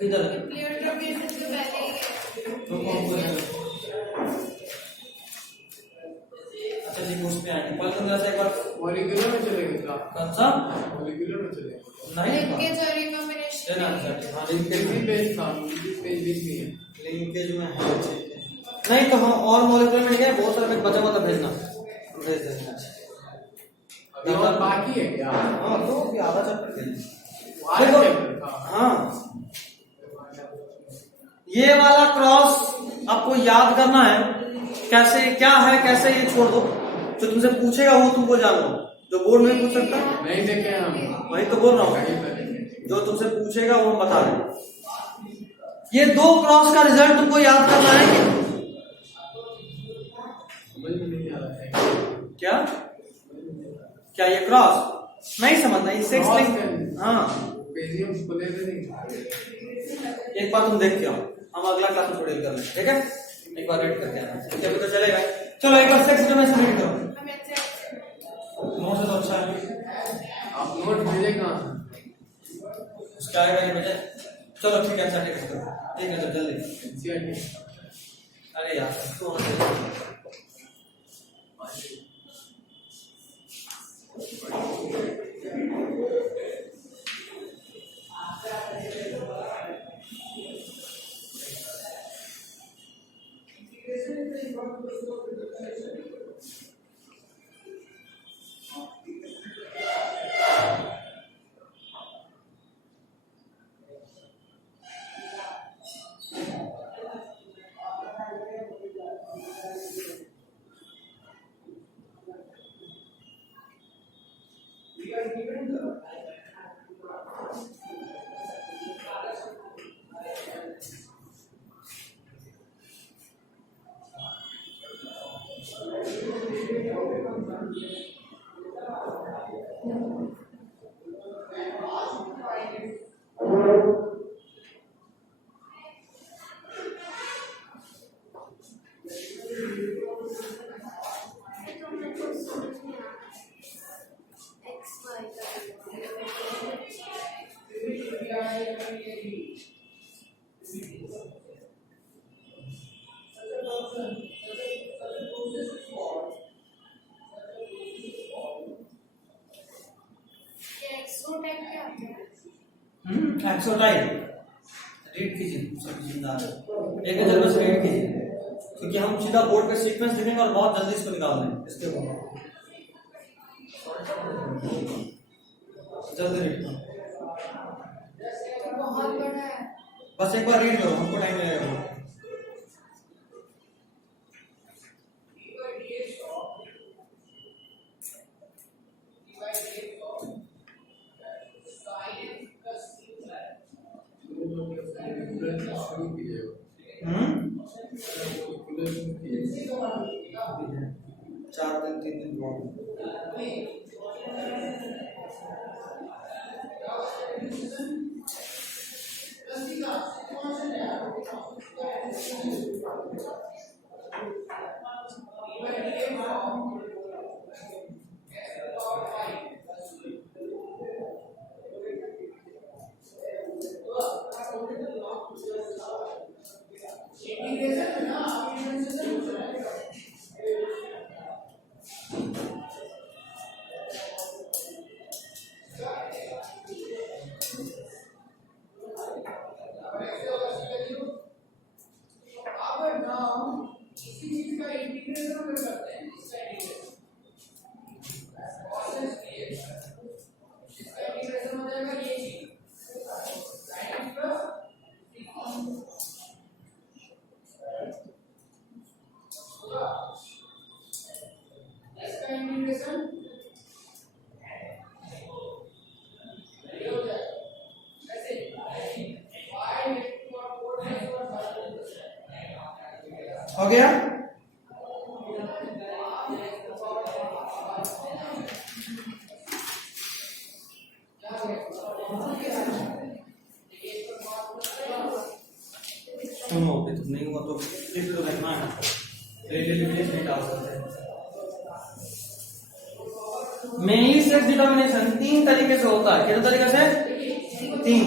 किधर है? प्लेटोमेट्री से पहले ही है। तो कौन कौन है? अच्छा जी उस पे आएंगे, पल से एक बार मॉलिक्यूलर में चलेगा क्या? कौन सा मॉलिक्यूलर में चलेगा। नहीं लिंकेज और रिकॉम्बिनेशन हाँ लिंकेज कितनी में, पेज था? 29 पेज लिख दिए। लिंकेज में है, ठीक है। नहीं तो हम और मॉलिक्यूलर में गए, बहुत सारा पेज बचा हुआ था, भेजना भेज देना। अभी और बाकी है क्या? हाँ तो अभी आधा चैप्टर के आधा देखो, चैप्टर था। हाँ ये वाला क्रॉस आपको याद करना है, कैसे क्या है कैसे, ये छोड़ दो, जो तुमसे पूछेगा वो तुमको जानो, जो बोर्ड में पूछ सकता है नहीं देखे हम। वही तो बोल रहा हूँ, कहीं पर देखे। जो तुमसे पूछेगा वो हम बता रहे हैं। ये दो क्रॉस का रिजल्ट तुमको याद करना है कि समझ में नहीं आ रहा है। क्या क्या ये क्रॉस नहीं समझना, ये सेक्स लिंक, हाँ पेज ही हम खुले थे नहीं। एक बार तुम देख के आओ, हम अगला क्लास में थोड़ी कर लेंगे, ठीक है, एक बार रेड करके आना, ठीक है, अभी तो चलेगा। चलो एक बार सेक्स डिटरमिनेशन रेड करो, हमें अच्छे नोट से तो अच्छा है, आप नोट भेजे कहाँ? उसका आएगा ये बेटा, चलो ठीक है, अच्छा ठीक है, ठीक है तो जल्दी, NCERT। अरे यार तो होना चाहिए। एक्सोटाइप रीड कीजिए, सब जिम्मेदार है, एक नजर से रीड कीजिए, क्योंकि हम सीधा बोर्ड पे सीक्वेंस लिखेंगे और बहुत जल्दी इसको निकाल देंगे। इसके जल्दी रीड करो, बहुत बड़ा है। बस एक बार रीड लो, हमको टाइम लगेगा। शुरू कीजिए। 4 दिन 3 दिन बहुत। हो गया? सुनो, नहीं हुआ तो लिख लो, रखना है, नहीं डाल सकते। मेनली सेक्स डिटर्मिनेशन 3 तरीके से होता है। कितने तरीके से? 3।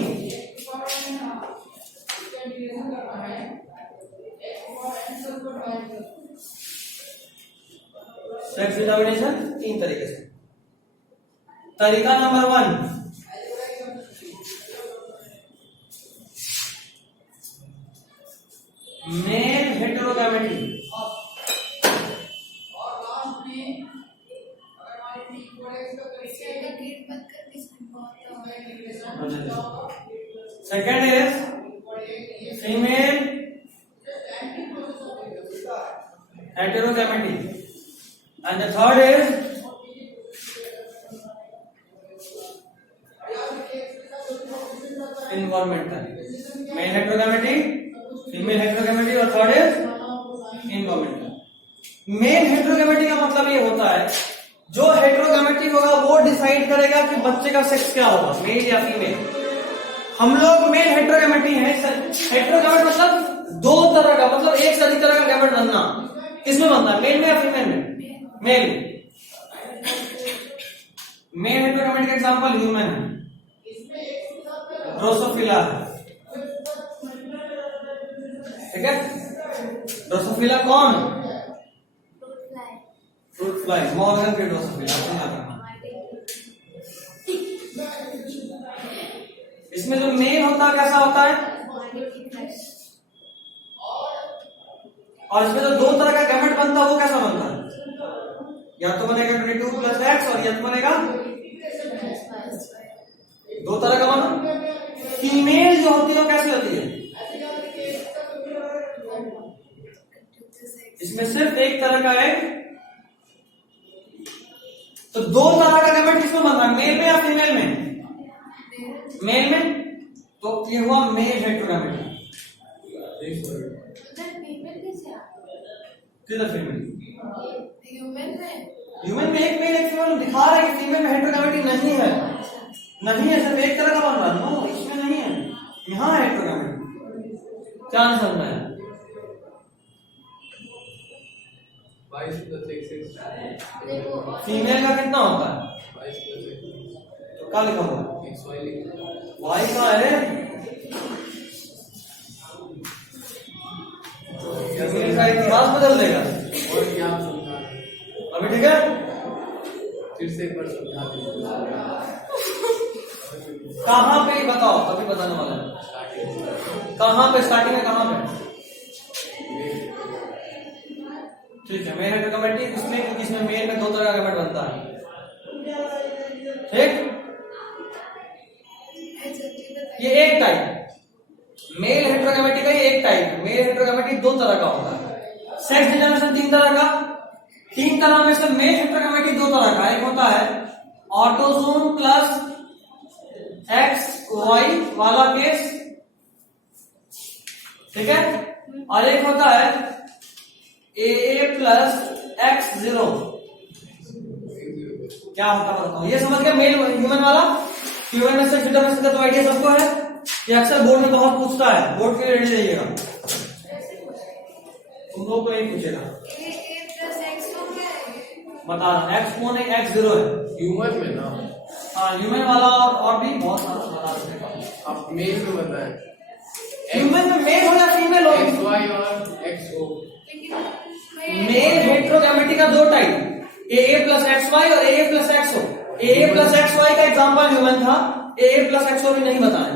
सेक्स डिटर्मिनेशन 3 तरीके से। तरीका number 1, male heterogamety. Second is female heterogamy, and the third is environmental. Male heterogamy, female heterogamy और third is environmental. Mail heterogamety का मतलब ये होता है, जो हेटेरोगैमेटी होगा वो डिसाइड करेगा कि बच्चे का सेक्स क्या होगा, मेल या फीमेल। हम लोग मेल हेटेरोगैमेटी हैं। हेटेरोगैमेट मतलब 2 तरह का, मतलब एक से अधिक तरह का गैमेट बनना। किसमें बनता है, मेल में या फीमेल में? मेल। मेल हेटेरोगैमेट का एग्जांपल ह्यूमन है, ड्रोसोफिला है, ठीक है। ड्रोसोफिला कौन? फ्रूट फ्लाई, मॉर्गन के ड्रोसोफिला। इसमें जो मेल होता है कैसा होता है, और इसमें जो 2 तरह का गैमेट बनता है वो कैसा बनता है, या तो बनेगा 22 + X और या तो बनेगा 2 तरह का बना। फीमेल जो होती है वो कैसी होती है, इसमें सिर्फ एक तरह का है। तो 2 तरह का गैमेट किसमें बनता है, मेल में या फीमेल में? मेल में। तो ये हुआ मेल हेटेरोगैमेटी। किधर फीमेल? ह्यूमन में एक मेल एक फीमेल दिखा रहा है कि फीमेल में हेटेरोगैमेटी नहीं है, नहीं है, सिर्फ एक तरह का बन रहा है। नो, इसमें नहीं है, यहाँ हेटेरोगैमेटी। क्या आंसर है? 22 + फीमेल का कितना होता है? 22 तो क्या लिखा हुआ? वाई का है। का इतिहास बदल देगा। और क्या समझा अभी ठीक है, फिर से एक बार समझा दीजिए। कहाँ पे बताओ, तभी बताना। कहाँ पे स्टार्टिंग में, कहाँ पे? ठीक है, मेल हेटेरोगैमेटी इसमें क्योंकि इसमें मेल में दो तरह का गैमेट बनता है। ठीक, ये एक टाइप मेल हेटेरोगैमेटी का, ये एक टाइप है। मेल हेटेरोगैमेटी दो तरह का होता है। सेक्स डिटरमिनेशन तीन तरह का, तीन तरह में से मेल हेटेरोगैमेटी दो तरह का। एक होता है ऑटोसोम प्लस XY वाला केस, ठीक है, और एक होता है AA प्लस X0। क्या होता है बताओ, ये समझ गए मेल ह्यूमन वाला। ह्यूमन में सेक्स डिटरमिनेशन का तो आइडिया सबको है, ये अक्सर बोर्ड में बहुत पूछता है, बोर्ड के लिए रेडी रहिएगा। तुम लोग को एक पूछेगा, बता रहा X कौन है, X0 है ह्यूमन में ना। हाँ, ह्यूमन वाला और भी बहुत सारा बता सकते हैं। आप मेल में बताएं, ह्यूमन में मेल हो या फीमेल हो, XY और XO। मेल हेटेरोगैमेटी का दो टाइप, AA प्लस XY और AA plus XO। AA plus XY का एग्जांपल ह्यूमन था, AA प्लस XO भी नहीं बताया।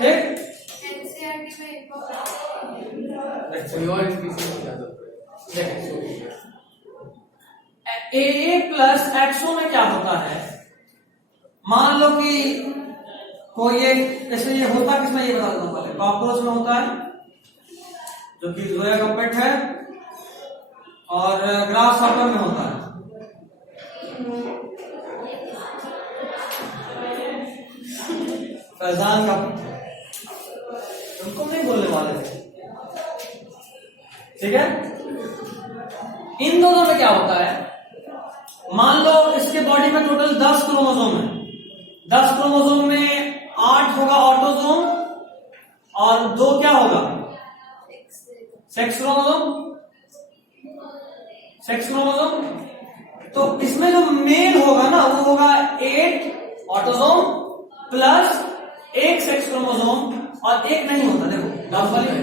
ठीक, कोई और स्पीशीज में ज्यादा XO। AA प्लस XO में क्या होता है, मान लो कि कोई एक, जैसे ये होता किसमें, ये बता देता हूं पहले। कॉकरोच में होता है जो कि जोया का पेट है, और ग्रास हॉपर में होता है। फैजान का, उनको नहीं बोलने वाले थे, ठीक है। इन दोनों में क्या होता है, मान लो इसके बॉडी में टोटल 10 क्रोमोसोम है। 10 क्रोमोसोम में 8 होगा ऑटोसोम और 2 क्या होगा, सेक्स क्रोमोसोम। सेक्स क्रोमोसोम, तो इसमें जो मेल होगा ना वो होगा 8 ऑटोसोम प्लस 1 सेक्स क्रोमोसोम, और एक नहीं होता, देखो डबल वाली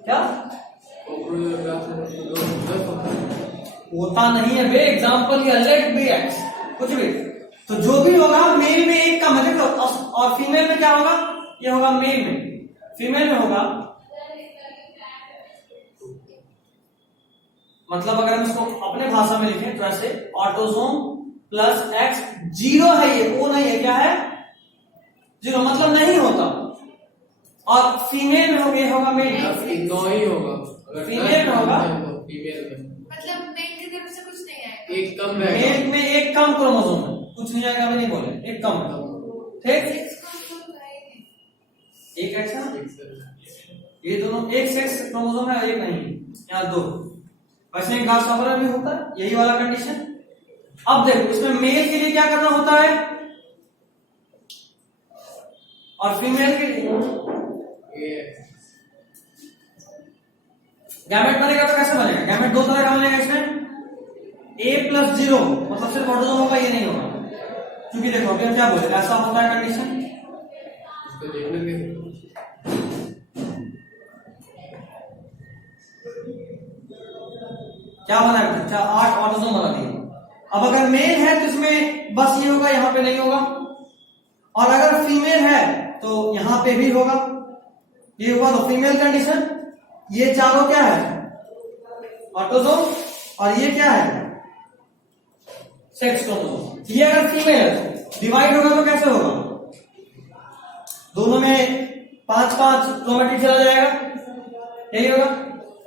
क्या होता नहीं है बे, एग्जाम्पल या लेट बी एक्स कुछ भी, तो जो भी होगा मेल में एक कम है, देखो, और फीमेल में क्या होगा, ये होगा मेल में, फीमेल में होगा, मतलब अगर हम इसको अपने भाषा में लिखें तो ऐसे ऑटोसोम प्लस X, 0 है ये, वो नहीं है, क्या है 0, मतलब नहीं होता। और फीमेल में होगा, ये होगा मेल, 9 ही होगा, फीमेल में होगा, फीमेल में मतलब मेल की तरफ से कुछ नहीं आएगा, एक कम रहेगा, मेल में एक कम क्रोमोसोम है, कुछ नहीं आएगा, अभी नहीं बोले, एक कम है, ठीक। एक एक्स है, ये दोनों एक सेक्स क्रोमोसोम है, एक नहीं, यहाँ 2। वैसे ग्रास हॉपर में भी होता है यही वाला कंडीशन। अब देखो इसमें मेल के लिए क्या करना होता है और फीमेल के लिए, गैमेट बनेगा तो कैसे बनेगा, गैमेट दो तरह का बनेगा इसमें, A प्लस 0, मतलब सिर्फ ऑटोसोम होगा, ये नहीं होगा, क्योंकि देखो अभी हम क्या बोले, ऐसा होता है कंडीशन। क्या बना है, 8 ऑटोसोम बना दिए। अब अगर मेल है तो इसमें बस ये होगा, यहां पे नहीं होगा, और अगर फीमेल है तो यहां पे भी होगा, ये होगा तो फीमेल कंडीशन। ये चारों क्या है, ऑटोसोम, और ये क्या है, सेक्स क्रोमोसोम। ये अगर फीमेल है, डिवाइड होगा तो कैसे होगा, दोनों में 5-5 क्रोमेटिड चला जाएगा, यही होगा।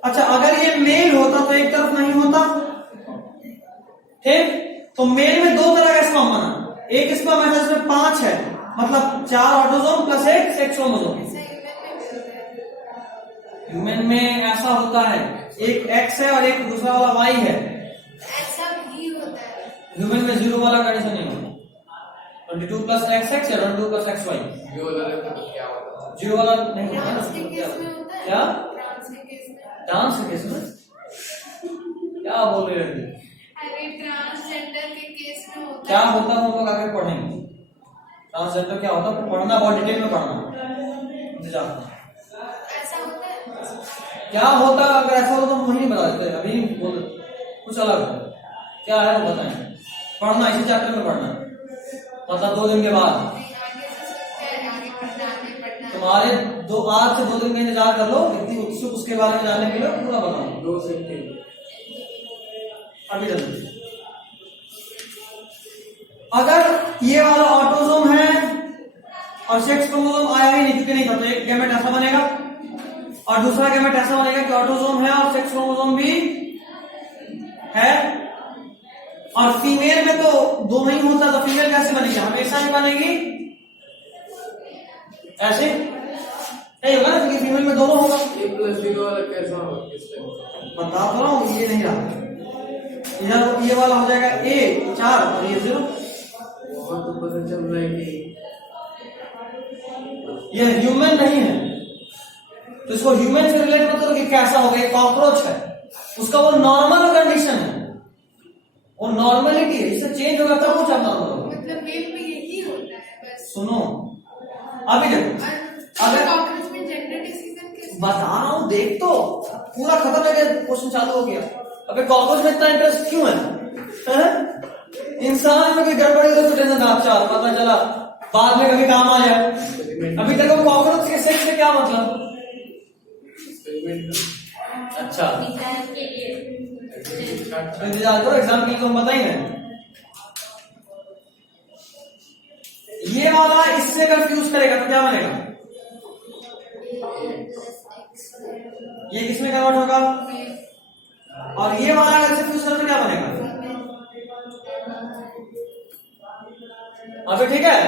अच्छा, अगर ये मेल होता तो एक तरफ नहीं होता, ठीक, तो मेल में 2 तरह का स्पर्म बना, एक स्पर्म है जिसमें 5 है, मतलब 4 autosome plus 1 sex chromosome. Human में ऐसा होता है, एक X है और एक दूसरा वाला Y है, ऐसा भी होता है। ह्यूमन में 0 वाला कंडीशन नहीं होता, 22 प्लस XX या 22 प्लस XY, 0 वाला नहीं होता ना, क्या डांस के केस में, क्या बोल रहे हैं, अरे ट्रांसजेंडर के केस में होता क्या होता है हम लोग आगे पढ़ेंगे, ट्रांसजेंडर क्या होता है, पढ़ना बहुत डिटेल में पढ़ना, इंतजार। ऐसा होता है, क्या होता है, अगर ऐसा हो तो हम वही नहीं बता देते, अभी बोल कुछ अलग है, क्या है वो बताएं, पढ़ना इसी चैप्टर में पढ़ना, मतलब 2 दिन के बाद। आगे से सोचते हैं आगे पढ़ना, तुम्हारे आज से 2 दिन का इंतजार कर लो, इतनी उत्सुक उसके बारे में जानने के लिए पूरा बताओ। 2 से 3 अभी जल्दी। अगर ये वाला ऑटोसोम है और सेक्स क्रोमोसोम आया ही नहीं, क्योंकि नहीं था, तो एक गैमेट ऐसा बनेगा और दूसरा गैमेट ऐसा बनेगा कि ऑटोसोम है और सेक्स क्रोमोसोम भी है। और फीमेल में तो 2 नहीं होता, तो फीमेल कैसे बनेगी? हमेशा ही बनेगी ऐसे नहीं होगा ना, क्योंकि फीमेल में दोनों होगा। A+0 वाला कैसा होगा? किस टाइप का? बता तो रहा हूं, ये नहीं रहा, इधर ये वाला हो जाएगा A 4 और ये 0। और तो पता चल रहा है कि ये ह्यूमन नहीं है, तो इसको ह्यूमन से रिलेट मत करो कि कैसा होगा। ये कॉकरोच है, उसका वो नॉर्मल कंडीशन है, वो नॉर्मलिटी है, इससे चेंज होगा तब कुछ नॉर्मल होगा। मतलब मेल में यही होता है बस। सुनो अभी देखो, अगर कॉकरोच में जेंडर डिसीजन कैसे? बता रहा हूं, देख तो पूरा खत्म है, क्वेश्चन चालू हो गया। अबे कॉकरोच में इतना इंटरेस्ट क्यों है? इंसान में कोई गड़बड़ी हो तो टेंशन आप चाल, पता चला बाद में कभी काम आ जाए। अभी तक वो कॉकरोच के सेक्स से क्या मतलब? एक्सपेरिमेंट अच्छा डिजाइन के लिए इंतजार करो, एग्जाम के लिए तुम बताएंगे। ये वाला इससे कंफ्यूज करेगा तो क्या बनेगा? ये किसमें कन्वर्ट होगा? और ये वाला अगर से फ्यूज करके क्या बनेगा? अभी ठीक है,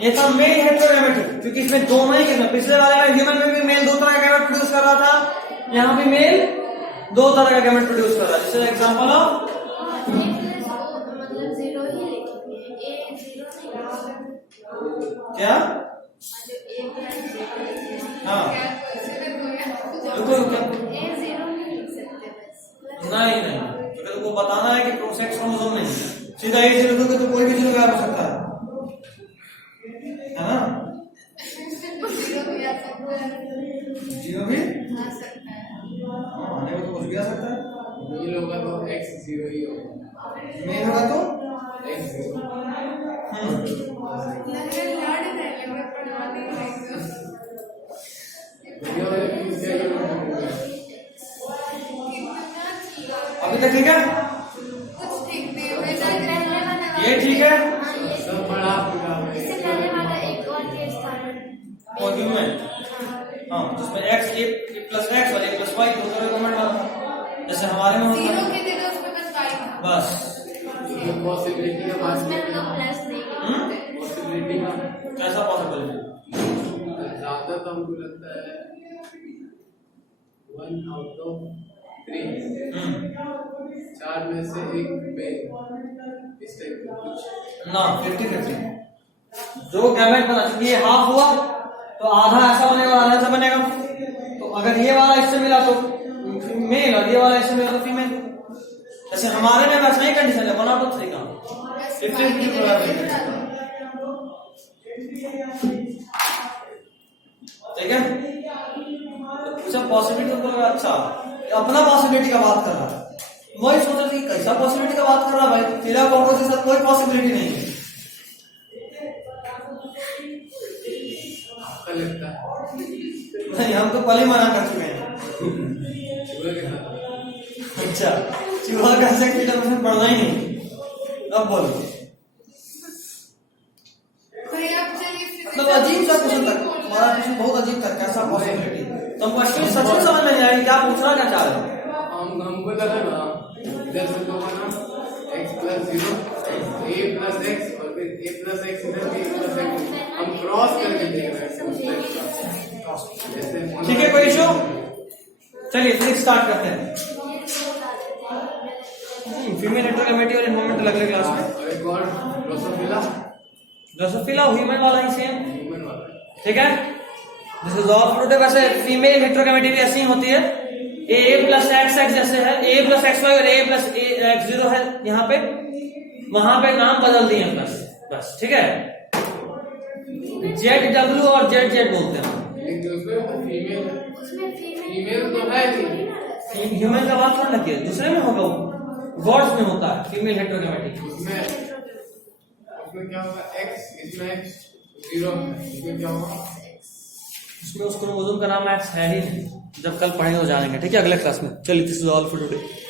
ये था मेल हेटेरोगैमेट, क्योंकि इसमें दोनों ही किस्म, पिछले वाले में ह्यूमन में भी मेल 2 तरह का गैमेट प्रोड्यूस कर रहा था, यहाँ भी मेल 2 तरह का गैमेट प्रोड्यूस कर रहा है। जैसे एग्जांपल ऑफ मतलब 0 ही लिखेंगे, A 0 नहीं, क्या? हाँ रुको रुको, A 0 नहीं लिख सकते बस। नहीं नहीं, क्योंकि तुमको बताना है कि सेक्स क्रोमोसोम नहीं, सीधा A 0 दोगे तो कोई भी 0 गायब हो सकता है ना? 0 भी आ सकता है। आने को तो कुछ भी आ सकता है। मेल होगा तो X0 ही होगा। मेल होगा तो X0 लग रहा है पढ़ा नहीं रहेगा। वीडियो में यूज किया गया। अभी तक ठीक है? कुछ ठीक नहीं हुआ। पहले वाला ये ठीक है? हाँ, ये सब बड़ा पूरा इससे पहले वाला एक और केस था और ह्यूमन, हाँ, जिसमें x a प्लस x और a प्लस y 2 तरह का कमेंट वाला, जैसे हमारे में होता 0 है। की जगह उसमें बस y था। बस ये पॉसिबिलिटी का बात उसमें हम नहीं लोग प्लस नहीं करते। पॉसिबिलिटी का कैसा पॉसिबल है? ज्यादा तो हमको लगता है 1 आउट ऑफ 3 4 में से 1 मेल, इस टाइप का कुछ ना 50-50, जो गैमेट बना, चूंकि ये हाफ हुआ तो आधा ऐसा बनेगा और आधा ऐसा बनेगा। तो अगर ये वाला इससे मिला तो मेल और ये वाला इससे मिला तो फीमेल। जैसे हमारे में वैसा ही कंडीशन है, 1 आउट ऑफ 3 का 50-50 प्रोबेबिलिटी, ठीक है? तो पॉसिबिलिटी को अच्छा अपना पॉसिबिलिटी का बात कर रहा है, वही सोच रहा था कैसा पॉसिबिलिटी का बात कर रहा भाई, तेरा कॉकरोच के साथ कोई पॉसिबिलिटी नहीं है। आपका लगता है नहीं, हम तो पहले ही मना कर चुके हैं। चूहे के साथ अच्छा, चूहा का सेक्स डिटर्मिनेशन पढ़ना ही नहीं। अब बोलो, भाई आप चलिए मतलब अजीब सा क्वेश्चन था हमारा, क्वेश्चन बहुत अजीब था, कैसा पॉसिबिलिटी? तो क्वेश्चन सच में समझ नहीं आई, क्या पूछना क्या चाह रहे हो? हमको लगा ना इधर से तो बना x+0 a प्लस x और फिर a प्लस x इधर b प्लस x, हम क्रॉस करके देख रहे हैं जैसे। ठीक है, कोई इशू? चलिए फिर स्टार्ट करते हैं। फीमेल हेटेरोगैमेटी और इन्वॉल्वमेंट अलग अलग क्लास में। और एक और ड्रोसोफिला ड्रोसोफिला ह्यूमन वाला ही सेम, ह्यूमन वाला है। ठीक है? जैसे ज़ूऑफ्रूट है वैसे फीमेल हेटेरोगैमेटी भी ऐसी ही होती है। a प्लस एक्स एक्स जैसे है, a प्लस एक्स वाई और a प्लस x0 है यहाँ पे, वहां पे नाम बदल दिए प्लस, बस ठीक है? ZW और ZZ बोलते हैं। लेकिन उसमें तो फीमेल है, उसमें फीमेल तो है ही, ह्यूमन का बात थोड़ा लगी है, दूसरे में होगा वो, गॉड्स में होता है फीमेल हेटेरोगैमेटी। उसमें क्या होगा x, इसमें x 0, इसमें क्या होगा उसमें उस क्रोमोसोम का नाम एक्स है ही नहीं। जब कल पढ़ेंगे तो जानेंगे, ठीक है, अगले क्लास में। चलिए, this is all for today.